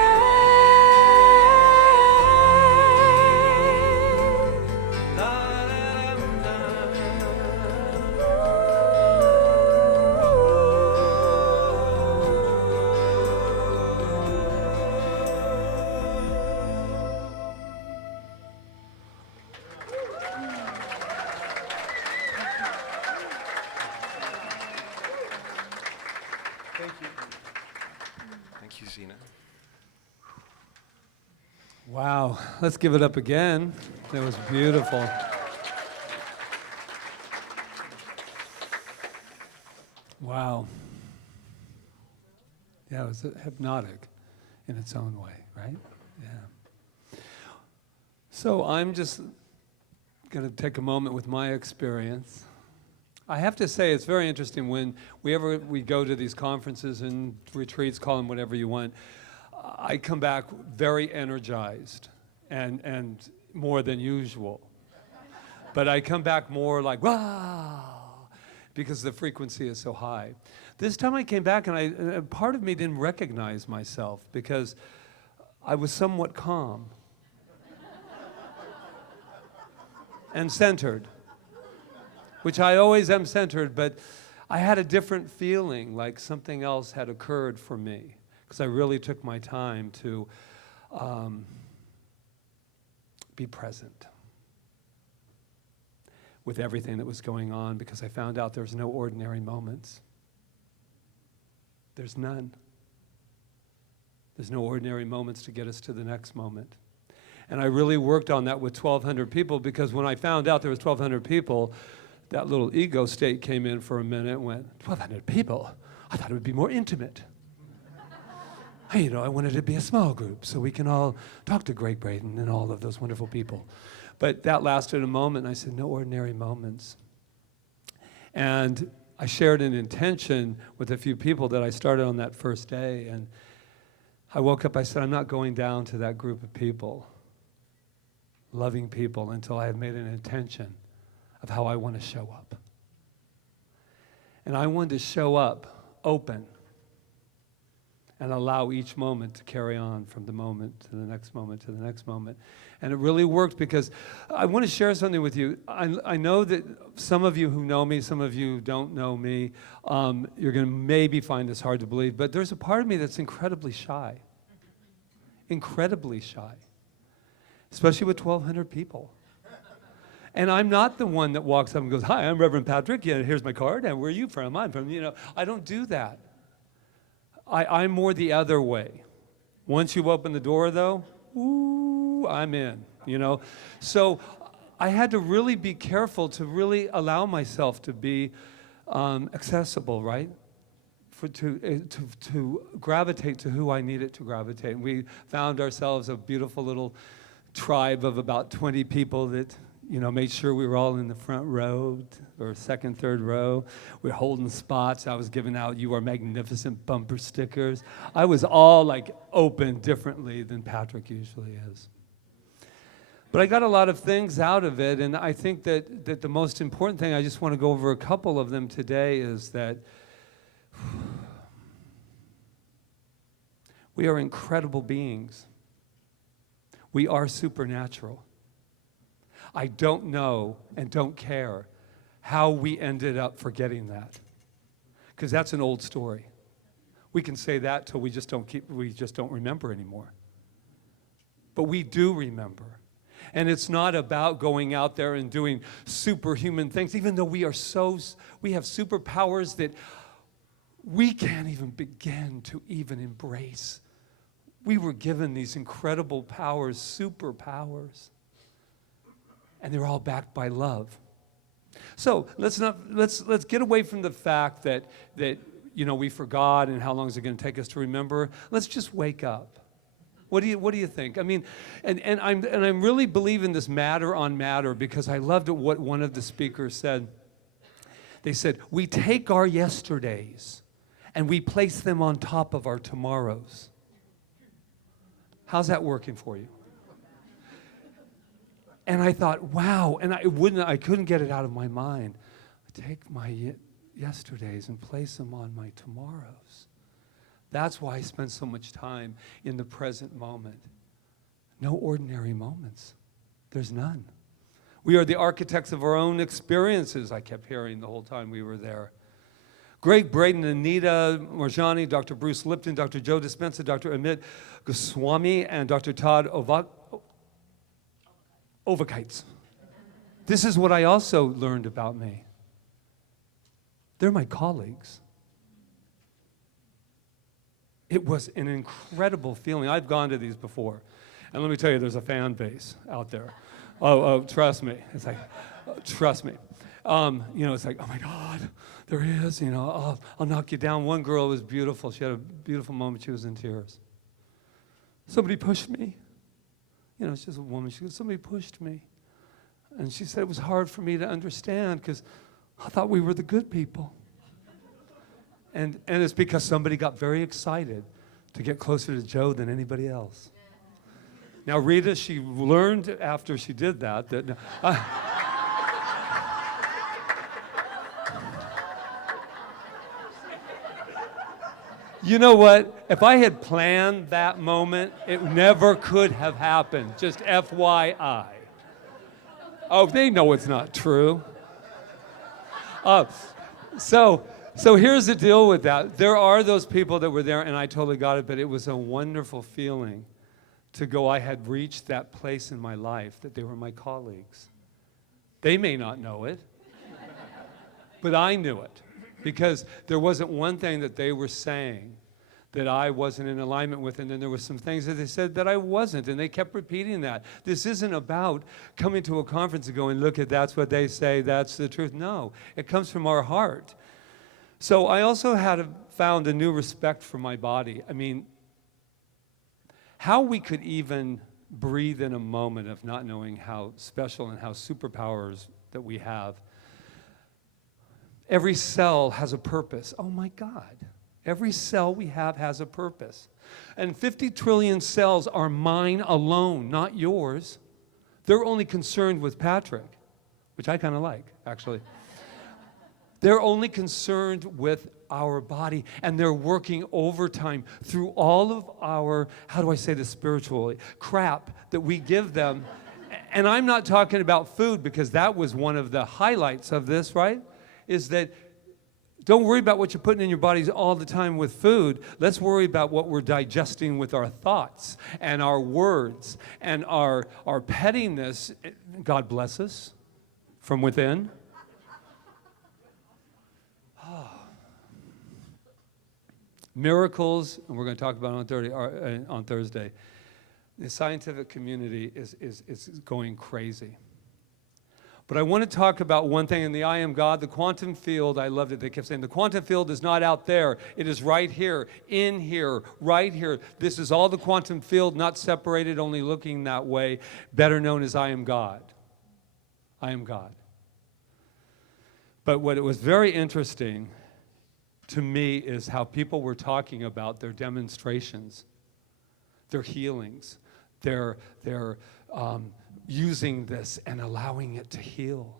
Thank you, Zena. Wow, let's give it up again. That was beautiful. Wow. Yeah, it was hypnotic in its own way, right? Yeah. So I'm just going to take a moment with my experience. I have to say it's very interesting when we go to these conferences and retreats, call them whatever you want. I come back very energized and more than usual. But I come back more like, wow, because the frequency is so high. This time I came back and part of me didn't recognize myself because I was somewhat calm and centered, which I always am centered, but I had a different feeling, like something else had occurred for me, because I really took my time to be present with everything that was going on, because I found out there's no ordinary moments. There's none. There's no ordinary moments to get us to the next moment. And I really worked on that with 1,200 people, because when I found out there was 1,200 people, that little ego state came in for a minute and went, 1,200 people? I thought it would be more intimate. Hey, I wanted it to be a small group so we can all talk to Greg Braden and all of those wonderful people. But that lasted a moment, and I said, no ordinary moments. And I shared an intention with a few people that I started on that first day, and I woke up, I said, I'm not going down to that group of people, loving people, until I have made an intention of how I want to show up. And I wanted to show up open and allow each moment to carry on from the moment to the next moment to the next moment. And it really worked because I want to share something with you. I know that some of you who know me, some of you don't know me, you're going to maybe find this hard to believe, but there's a part of me that's incredibly shy. Incredibly shy. Especially with 1,200 people. And I'm not the one that walks up and goes, "Hi, I'm Reverend Patrick. Yeah, here's my card. And where are you from? I'm from," I don't do that. I'm more the other way. Once you open the door, though, ooh, I'm in, So I had to really be careful to really allow myself to be accessible, right? To gravitate to who I needed to gravitate. And we found ourselves a beautiful little tribe of about 20 people that made sure we were all in the front row or second, third row. We're holding spots. I was giving out "You Are Magnificent" bumper stickers. I was all like open differently than Patrick usually is. But I got a lot of things out of it, and I think that the most important thing, I just want to go over a couple of them today, is that we are incredible beings. We are supernatural. I don't know and don't care how we ended up forgetting that, because that's an old story. We can say that till we just don't remember anymore. But we do remember. And it's not about going out there and doing superhuman things, even though we have superpowers that we can't even begin to even embrace. We were given these incredible powers, superpowers. And they're all backed by love. So let's get away from the fact that we forgot and how long is it going to take us to remember. Let's just wake up. What do you think? I mean, and I'm really believing this matter on matter, because I loved what one of the speakers said. They said, we take our yesterdays and we place them on top of our tomorrows. How's that working for you? And I thought, wow, and I couldn't get it out of my mind. I take my yesterdays and place them on my tomorrows. That's why I spend so much time in the present moment. No ordinary moments. There's none. We are the architects of our own experiences, I kept hearing the whole time we were there. Greg Braden, Anita Marjani, Dr. Bruce Lipton, Dr. Joe Dispenza, Dr. Amit Goswami, and Dr. Todd Overkites. This is what I also learned about me. They're my colleagues. It was an incredible feeling. I've gone to these before. And let me tell you, there's a fan base out there. Oh, trust me. It's like, trust me. It's like, oh my God, there is, I'll knock you down. One girl was beautiful. She had a beautiful moment. She was in tears. Somebody pushed me. It's just a woman. She goes, somebody pushed me. And she said it was hard for me to understand because I thought we were the good people. And it's because somebody got very excited to get closer to Joe than anybody else. Now, Rita, she learned after she did that you know what? If I had planned that moment, it never could have happened. Just FYI. Oh, they know it's not true. So here's the deal with that. There are those people that were there, and I totally got it, but it was a wonderful feeling to go, I had reached that place in my life that they were my colleagues. They may not know it, but I knew it. Because there wasn't one thing that they were saying that I wasn't in alignment with, and then there were some things that they said that I wasn't, and they kept repeating that. This isn't about coming to a conference and going, look, that's what they say, that's the truth. No, it comes from our heart. So I also found a new respect for my body. I mean, how we could even breathe in a moment of not knowing how special and how superpowers that we have. Every cell has a purpose. Oh my God. Every cell we have has a purpose. And 50 trillion cells are mine alone, not yours. They're only concerned with Patrick, which I kind of like, actually. They're only concerned with our body, and they're working overtime through all of our, how do I say this spiritually, crap that we give them. And I'm not talking about food, because that was one of the highlights of this, right? Is that don't worry about what you're putting in your bodies all the time with food. Let's worry about what we're digesting with our thoughts and our words and our pettiness. God bless us from within. Miracles, and we're going to talk about it on Thursday. The scientific community is going crazy. But I want to talk about one thing in the I Am God, the quantum field. I loved it. They kept saying the quantum field is not out there. It is right here, in here, right here. This is all the quantum field, not separated, only looking that way, better known as I Am God. I am God. But what it was very interesting to me is how people were talking about their demonstrations, their healings, their using this and allowing it to heal.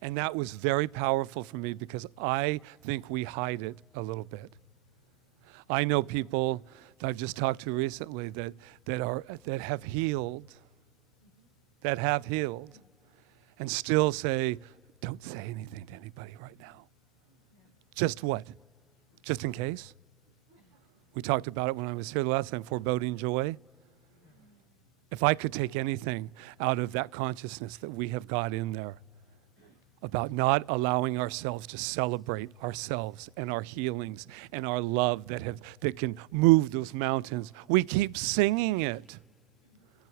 And that was very powerful for me, because I think we hide it a little bit. I know people that I've just talked to recently that have healed, and still say, don't say anything to anybody right now. Just what? Just in case? We talked about it when I was here the last time, foreboding joy. If I could take anything out of that consciousness that we have got in there about not allowing ourselves to celebrate ourselves and our healings and our love that can move those mountains. We keep singing it.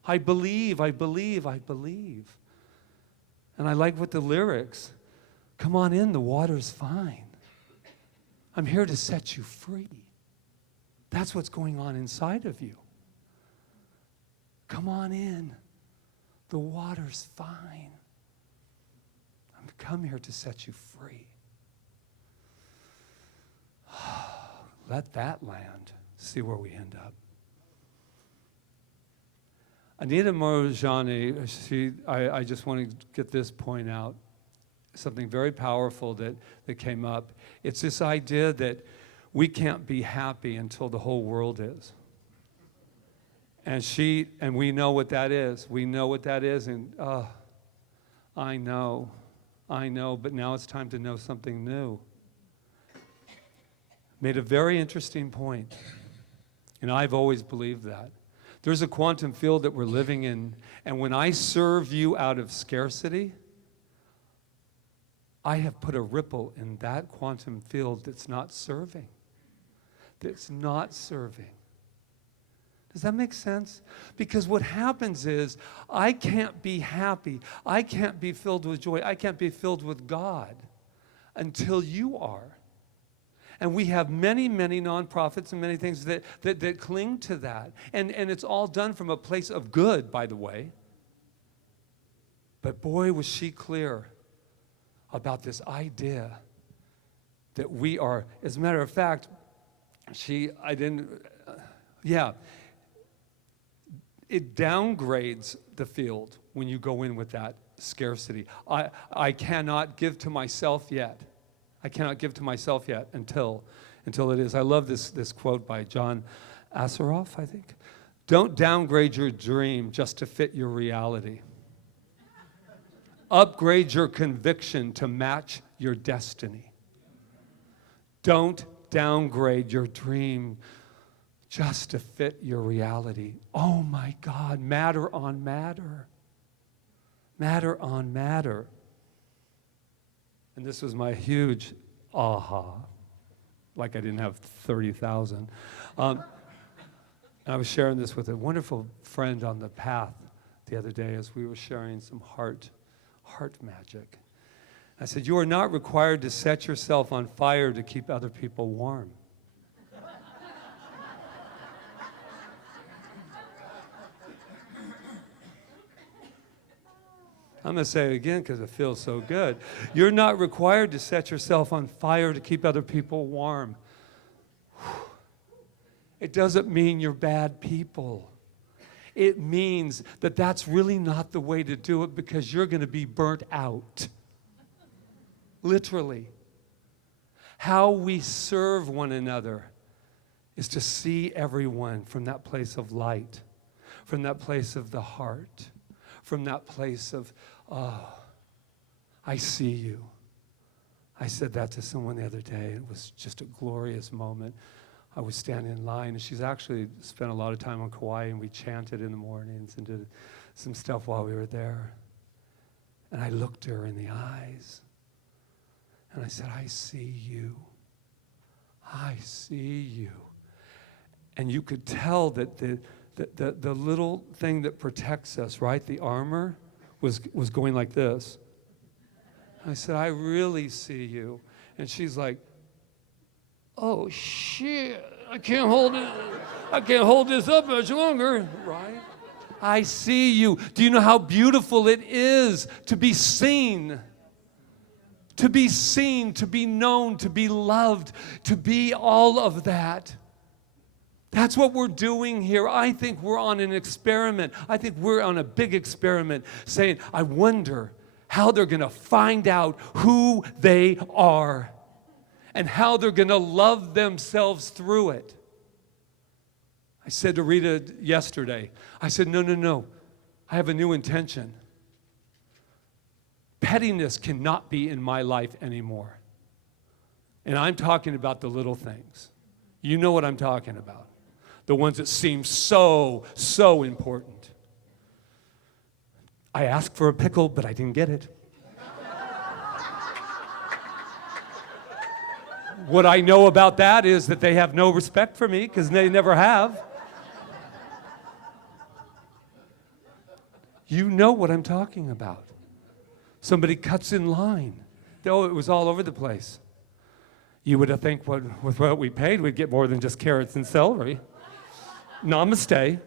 I believe, I believe, I believe. And I like what the lyrics, come on in, the water's fine. I'm here to set you free. That's what's going on inside of you. Come on in. The water's fine. I've come here to set you free. Let that land. See where we end up. Anita Morjani, I just want to get this point out. Something very powerful that came up. It's this idea that we can't be happy until the whole world is. And we know what that is. We know what that is, and I know, but now it's time to know something new. Made a very interesting point, and I've always believed that. There's a quantum field that we're living in, and when I serve you out of scarcity, I have put a ripple in that quantum field that's not serving. That's not serving. Does that make sense? Because what happens is, I can't be happy, I can't be filled with joy, I can't be filled with God until you are. And we have many, many nonprofits and many things that cling to that. And it's all done from a place of good, by the way. But boy, was she clear about this idea that we are, as a matter of fact, it downgrades the field when you go in with that scarcity. I cannot give to myself yet. I cannot give to myself yet until it is. I love this quote by John Asseroff, I think. Don't downgrade your dream just to fit your reality. Upgrade your conviction to match your destiny. Don't downgrade your dream just to fit your reality. Oh my God, matter on matter. Matter on matter. And this was my huge aha. Like I didn't have 30,000. I was sharing this with a wonderful friend on the path the other day as we were sharing some heart magic. I said, you are not required to set yourself on fire to keep other people warm. I'm going to say it again because it feels so good. You're not required to set yourself on fire to keep other people warm. It doesn't mean you're bad people. It means that that's really not the way to do it, because you're going to be burnt out. literally. How we serve one another is to see everyone from that place of light, from that place of the heart, from that place of, oh, I see you. I said that to someone the other day. It was just a glorious moment. I was standing in line, and she's actually spent a lot of time on Kauai, and we chanted in the mornings and did some stuff while we were there. And I looked her in the eyes, and I said, I see you. I see you. And you could tell that the little thing that protects us, right, the armor, was going like this. I said, I really see you. And she's like, oh, shit, I can't hold it. I can't hold this up much longer, right? I see you. Do you know how beautiful it is to be seen? To be seen, to be known, to be loved, to be all of that. That's what we're doing here. I think we're on an experiment. I think we're on a big experiment saying, I wonder how they're going to find out who they are and how they're going to love themselves through it. I said to Rita yesterday, I said, no. I have a new intention. Pettiness cannot be in my life anymore. And I'm talking about the little things. You know what I'm talking about. The ones that seem so important. I asked for a pickle, but I didn't get it. What I know about that is that they have no respect for me because they never have. You know what I'm talking about. Somebody cuts in line. Oh, it was all over the place. You would have think with what we paid, we'd get more than just carrots and celery. Namaste.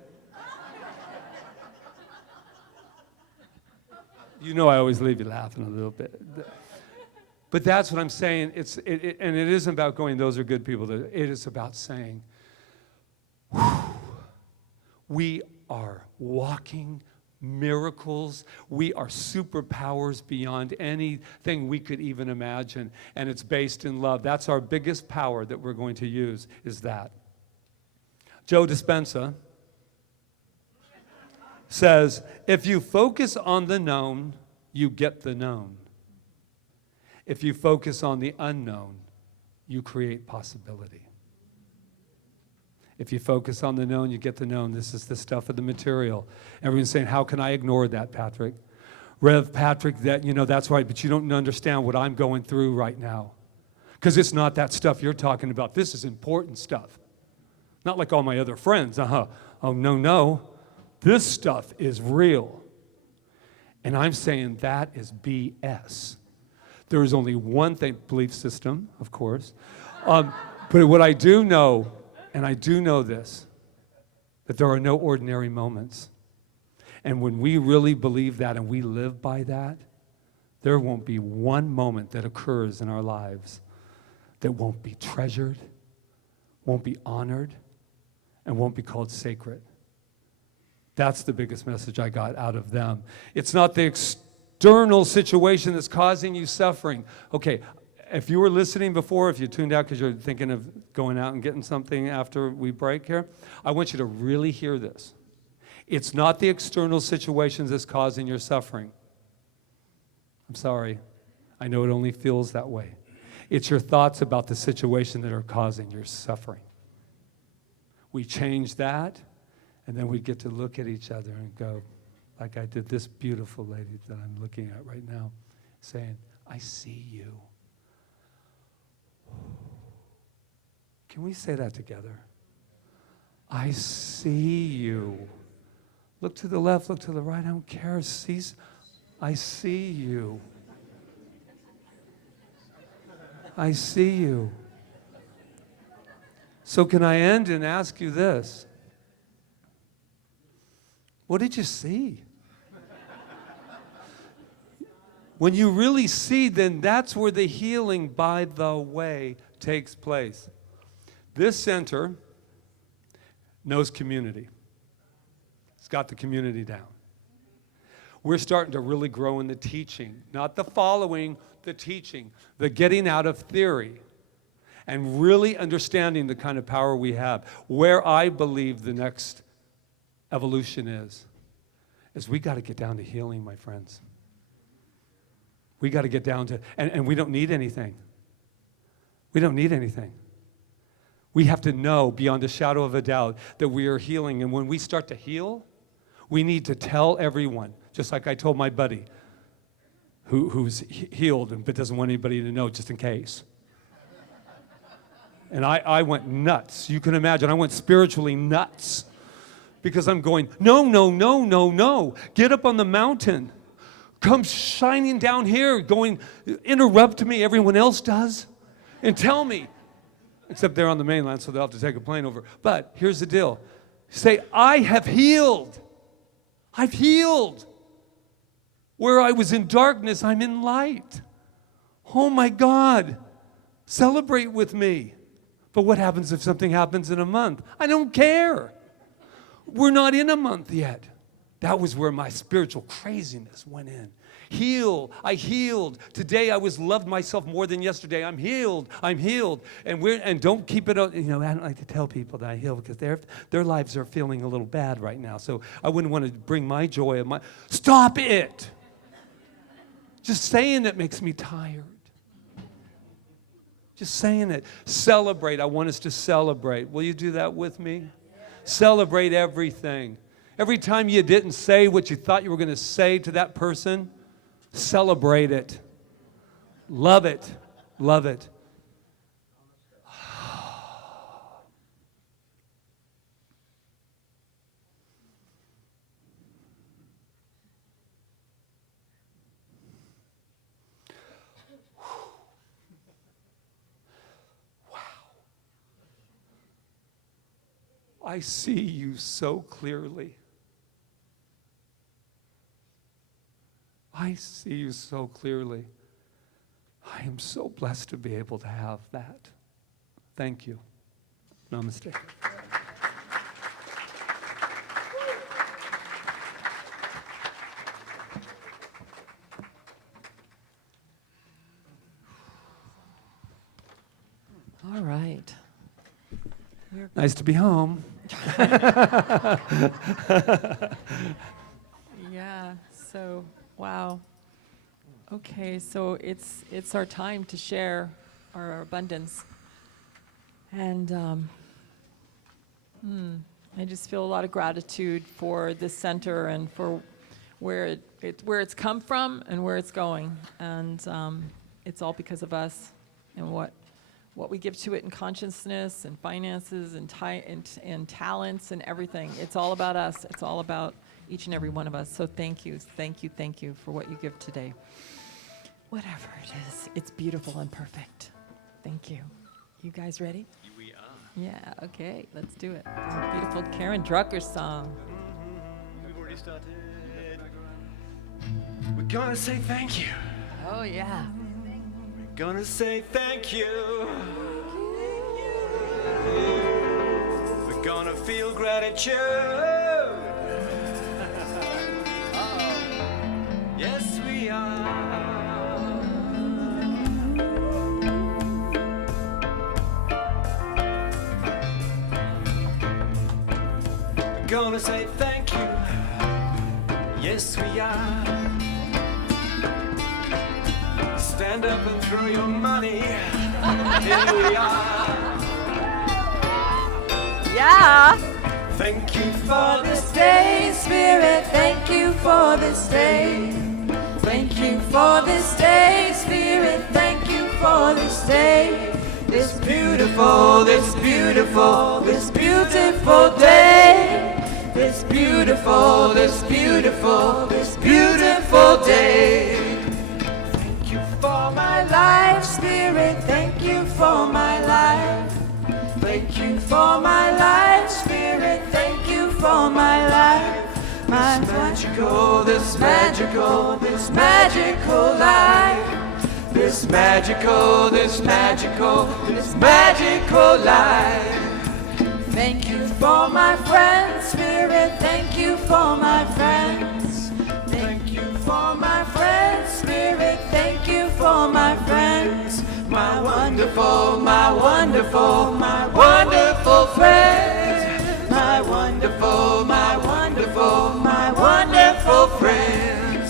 You know I always leave you laughing a little bit. But that's what I'm saying. And it isn't about going, those are good people. It is about saying, we are walking miracles. We are superpowers beyond anything we could even imagine. And it's based in love. That's our biggest power that we're going to use, is that. Joe Dispenza says, if you focus on the known, you get the known. If you focus on the unknown, you create possibility. If you focus on the known, you get the known. This is the stuff of the material. Everyone's saying, how can I ignore that, Patrick? Rev Patrick, that's right, but you don't understand what I'm going through right now. Because it's not that stuff you're talking about. This is important stuff. Not like all my other friends. Oh, no. This stuff is real. And I'm saying that is BS. There is only one thing, belief system, of course. But what I do know, and I do know this, that there are no ordinary moments. And when we really believe that and we live by that, there won't be one moment that occurs in our lives that won't be treasured, won't be honored, and won't be called sacred. That's the biggest message I got out of them. It's not the external situation that's causing you suffering. Okay, if you were listening before, if you tuned out because you're thinking of going out and getting something after we break here, I want you to really hear this. It's not the external situations that's causing your suffering. I'm sorry. I know it only feels that way. It's your thoughts about the situation that are causing your suffering. We change that, and then we get to look at each other and go, like I did this beautiful lady that I'm looking at right now, saying, I see you. Can we say that together? I see you. Look to the left, look to the right, I don't care. I see you. I see you. So can I end and ask you this? What did you see? When you really see, then that's where the healing, by the way, takes place. This center knows community. It's got the community down. We're starting to really grow in the teaching, not the following, the teaching, the getting out of theory, and really understanding the kind of power we have. Where I believe the next evolution is we got to get down to healing, my friends. We got to get down to, and we don't need anything. We don't need anything. We have to know beyond a shadow of a doubt that we are healing. And when we start to heal, we need to tell everyone, just like I told my buddy who's healed but doesn't want anybody to know just in case. And I went nuts. You can imagine, I went spiritually nuts because I'm going, no, no, no, no, no. Get up on the mountain. Come shining down here, going, interrupt me, everyone else does, and tell me. Except they're on the mainland, so they'll have to take a plane over. But here's the deal. Say, I have healed. I've healed. Where I was in darkness, I'm in light. Oh my God. Celebrate with me. But what happens if something happens in a month? I don't care. We're not in a month yet. That was where my spiritual craziness went in. Heal. I healed. Today I was loved myself more than yesterday. I'm healed. I'm healed. And don't keep it, I don't like to tell people that I heal because their lives are feeling a little bad right now. So I wouldn't want to bring my joy and stop it. Just saying it makes me tired. Just saying it. Celebrate. I want us to celebrate. Will you do that with me? Celebrate everything. Every time you didn't say what you thought you were going to say to that person, celebrate it. Love it. Love it. I see you so clearly. I see you so clearly. I am so blessed to be able to have that. Thank you. Namaste. All right. Nice to be home. Yeah, so, wow. Okay, so it's our time to share our abundance. And I just feel a lot of gratitude for this center and for where it's come from and where it's going. And it's all because of us and what we give to it in consciousness and finances and talents and everything. It's all about us. It's all about each and every one of us. So thank you for what you give today. Whatever it is, it's beautiful and perfect. Thank you. You guys ready? We are. Yeah, okay, let's do it. Beautiful Karen Drucker song. We've already started. We're gonna say thank you. Oh, yeah. Gonna say thank you. We're gonna feel gratitude. Yes, we are. We're gonna say thank you. Yes, we are. Stand up and throw your money. Here we are. Yeah. Thank you For this day, Spirit, thank you for this day. Thank you for this day, Spirit, thank you for this day. This beautiful, this beautiful, this beautiful day. This beautiful, this beautiful, this beautiful day. For my life, Spirit, thank you for my life. Thank you for my life, Spirit, thank you for my life. My magical, this magical, this magical life. This magical, this magical, this magical life. Thank you for my friends, Spirit, thank you for my friends. Thank you for my friends. Spirit, thank you for my friends. My wonderful, my wonderful, my wonderful friends. My wonderful, my wonderful, my wonderful friends.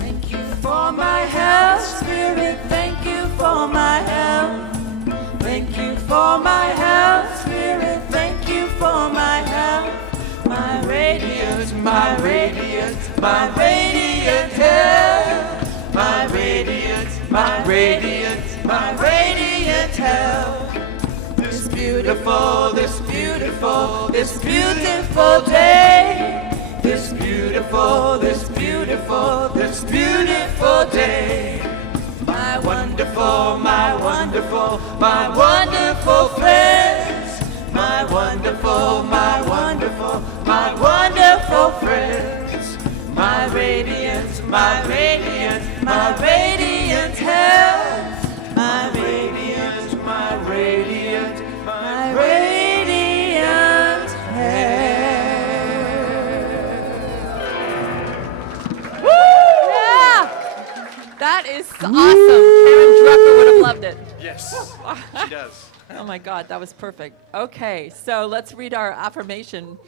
Thank you for my health. Spirit, thank you for my health. Thank you for my health. Spirit, thank you for my health. My radiant, my radiant, my radiant health. My radiant, my radiant, my radiant health. This beautiful, this beautiful, this beautiful day. This beautiful, this beautiful, this beautiful day. My wonderful, my wonderful, my wonderful friends. My wonderful, my wonderful, my wonderful friends. My radiant, my radiant, my radiant health. My radiant, my radiant, my radiant health. Yeah! That is awesome. Karen Drucker would have loved it. Yes, she does. Oh my God, that was perfect. Okay, so let's read our affirmation.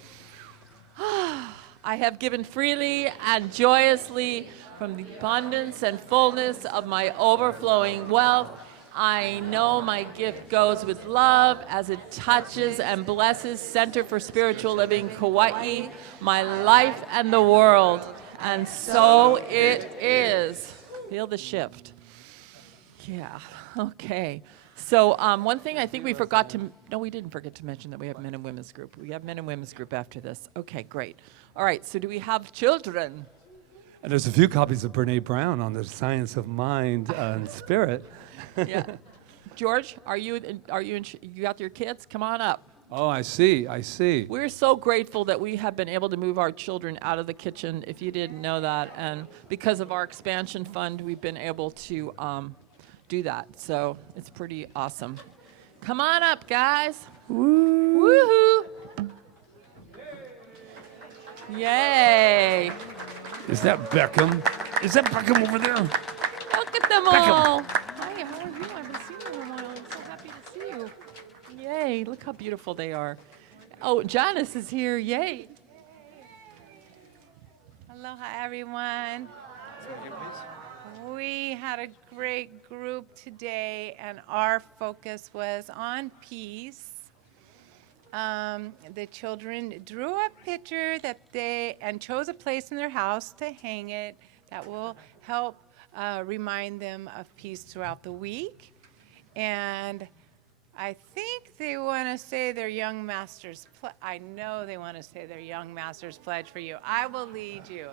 I have given freely and joyously from the abundance and fullness of my overflowing wealth. I know my gift goes with love as it touches and blesses Center for Spiritual Living Kauai, my life and the world. And so it is. Feel the shift. Yeah, okay. So one thing I think we forgot to, no, we didn't forget to mention that we have men and women's group. We have men and women's group after this. Okay, great. All right, so do we have children? And there's a few copies of Brene Brown on the science of mind and spirit. Yeah. George, you got your kids? Come on up. Oh, I see. We're so grateful that we have been able to move our children out of the kitchen, if you didn't know that. And because of our expansion fund, we've been able to do that. So it's pretty awesome. Come on up, guys. Woohoo. Yay. Is that Beckham? Is that Beckham over there? Look at them all. Hi, how are you? I haven't seen you in a while. I'm so happy to see you. Yay, look how beautiful they are. Oh, Janice is here. Yay. Aloha, everyone. We had a great group today, and our focus was on peace. The children drew a picture and chose a place in their house to hang it that will help remind them of peace throughout the week. And I think they want to say their young master's pledge. I know they want to say their young master's pledge for you. I will lead you.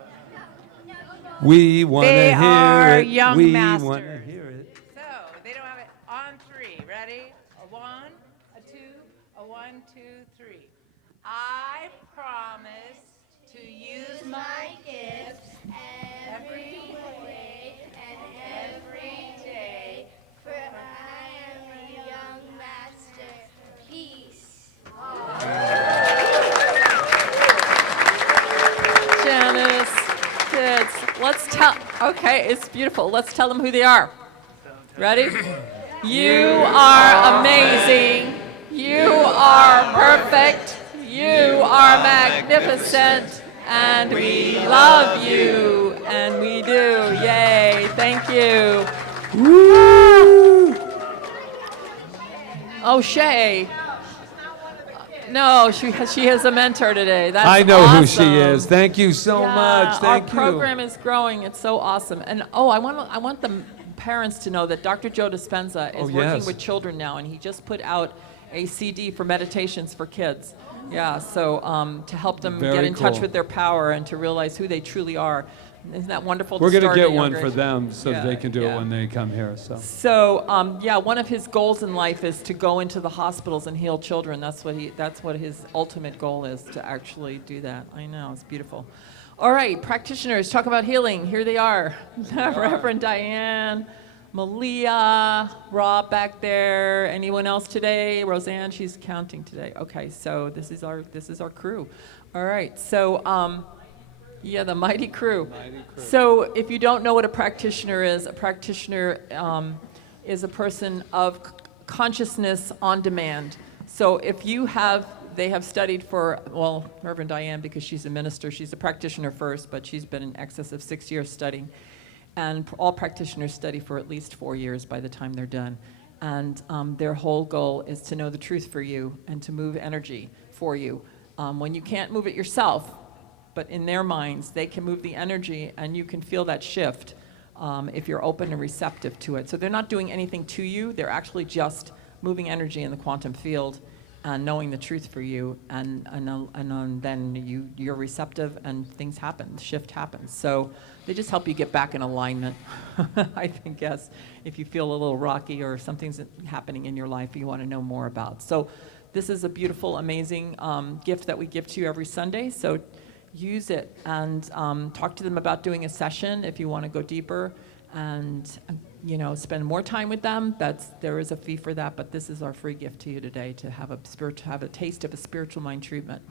We want to They hear are it. young We masters. want to hear it. So they don't have it on three. Ready? A one, a two, a 1, 2, 3. I promise to use my gifts every way and every day, for I am a young master. Peace. Janice, kids, okay, it's beautiful. Let's tell them who they are. Ready? You are amazing. You are perfect. You are magnificent. And we love you. And we do. Yay. Thank you. Woo! Oh, Shay. No, she has a mentor today. That's I know awesome. who she is. Thank you so much. Thank you. Our program is growing. It's so awesome. And I want the parents to know that Dr. Joe Dispenza is working with children now, and he just put out a CD for meditations for kids. Yeah, so to help them get in touch with their power and to realize who they truly are. Isn't that wonderful? We're going to get one younger for age? them so that they can do it when they come here. So one of his goals in life is to go into the hospitals and heal children. That's what his ultimate goal is, to actually do that. I know, it's beautiful. All right, practitioners, talk about healing. Here they are. Reverend Diane, Malia, Rob back there. Anyone else today? Roseanne, she's counting today. Okay, so this is our crew. All right, so Yeah, the mighty crew. Mighty crew. So if you don't know what a practitioner is a person of consciousness on demand. So if they have studied for, well, Reverend Diane, because she's a minister, she's a practitioner first, but she's been in excess of 6 years studying. And all practitioners study for at least 4 years by the time they're done. And their whole goal is to know the truth for you and to move energy for you. When you can't move it yourself, but in their minds, they can move the energy and you can feel that shift if you're open and receptive to it. So they're not doing anything to you, they're actually just moving energy in the quantum field and knowing the truth for you, and then you're receptive and things happen, shift happens. So they just help you get back in alignment, I think, yes, if you feel a little rocky or something's happening in your life you want to know more about. So this is a beautiful, amazing gift that we give to you every Sunday. So use it and talk to them about doing a session if you want to go deeper and spend more time with them. There is a fee for that, but this is our free gift to you today, to have a taste of a spiritual mind treatment.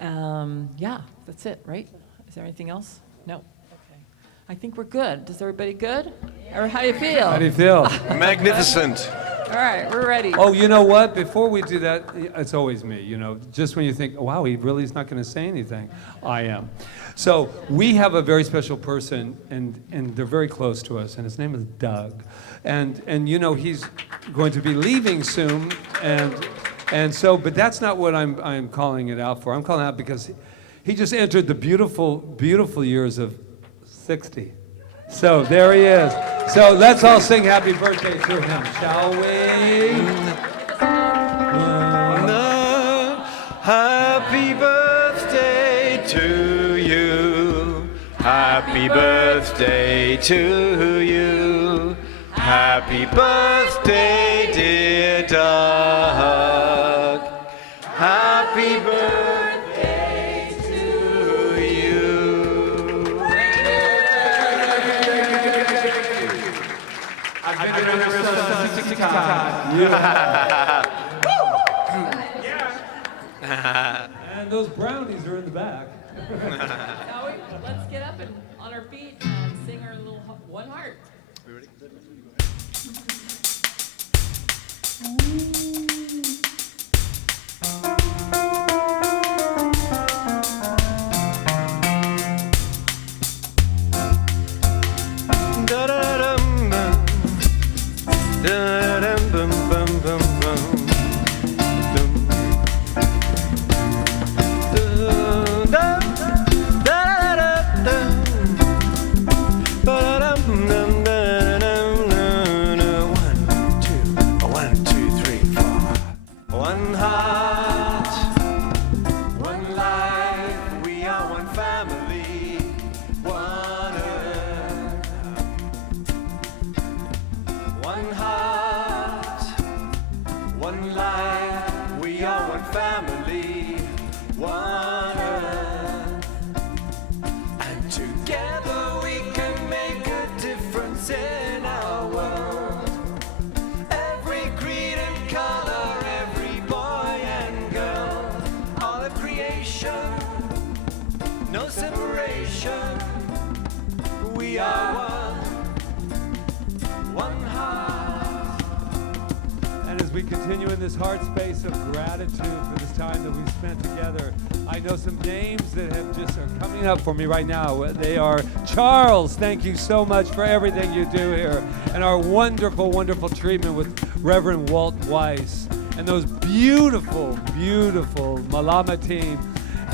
Yeah, that's it, right? Is there anything else? No. Okay. I think we're good. Is everybody good? Or how do you feel? How do you feel? Magnificent. All right, we're ready. Oh, you know what? Before we do that, it's always me, just when you think, oh, wow, he really is not going to say anything. I am. So we have a very special person, and they're very close to us, and his name is Doug. And he's going to be leaving soon, and so, but that's not what I'm calling it out for. I'm calling it out because he just entered the beautiful, beautiful years of 60. So there he is. So let's all sing happy birthday to him, shall we? Happy birthday to you. Happy birthday to you. Happy birthday, dear Doug. Happy birthday to you. I've been on your 60 times. And those brownies are in the back. Now let's get up and on our feet and sing our little one heart. We ready? We continue in this heart space of gratitude for this time that we've spent together. I know some names that are coming up for me right now. They are Charles. Thank you so much for everything you do here, and our wonderful, wonderful treatment with Reverend Walt Weiss, and those beautiful, beautiful Malama team,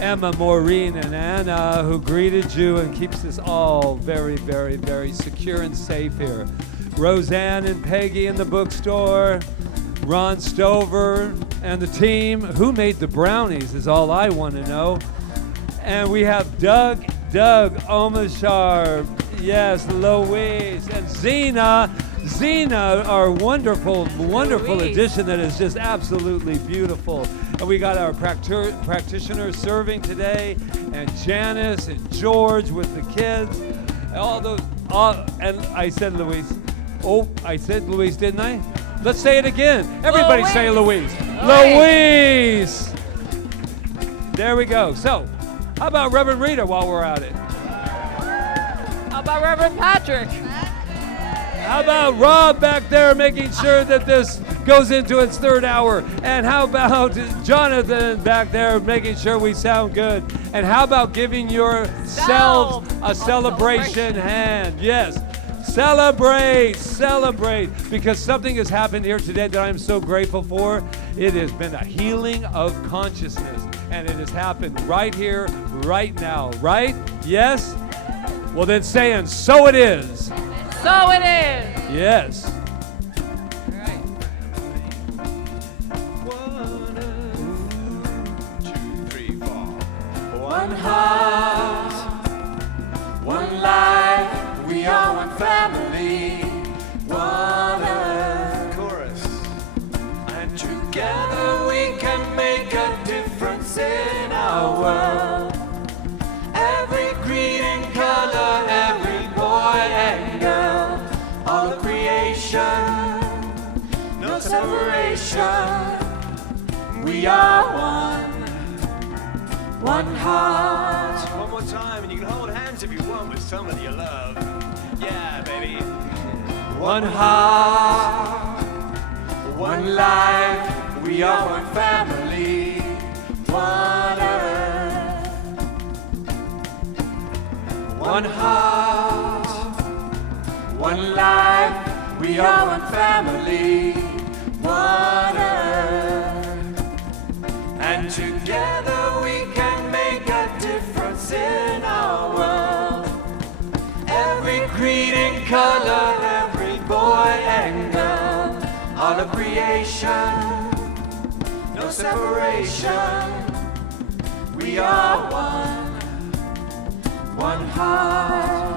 Emma, Maureen, and Anna, who greeted you and keeps us all very, very, very secure and safe here. Roseanne and Peggy in the bookstore. Ron Stover and the team. Who made the brownies is all I want to know. And we have Doug Omashar, yes, Louise, and Zena, our wonderful, wonderful Louise. addition that is just absolutely beautiful. And we got our practitioners serving today, and Janice and George with the kids. And I said Louise. Oh, I said Louise, didn't I? Let's say it again. Everybody Louise. say Louise. Louise. Louise. There we go. So, how about Reverend Rita while we're at it? How about Reverend Patrick? How about Rob back there making sure that this goes into its third hour? And how about Jonathan back there making sure we sound good? And how about giving yourselves a celebration hand? Yes. Celebrate, celebrate, because something has happened here today that I'm so grateful for. It has been a healing of consciousness, and it has happened right here, right now, right? Yes? Well, then say, and so it is. So it is. Yes. One heart, one life, we are one family, one earth. Chorus. And together we can make a difference in our world. Every creed and color, every boy and girl, all of creation, no separation. We are one heart. One more time, and you can hold hands if you want with somebody you love. Yeah, baby. One heart, one life, we are one family, one earth. One heart, one life, we are one family, one earth. And together we can make a difference in our world. Every creed and color, every boy and girl, all of creation, no separation. We are one heart.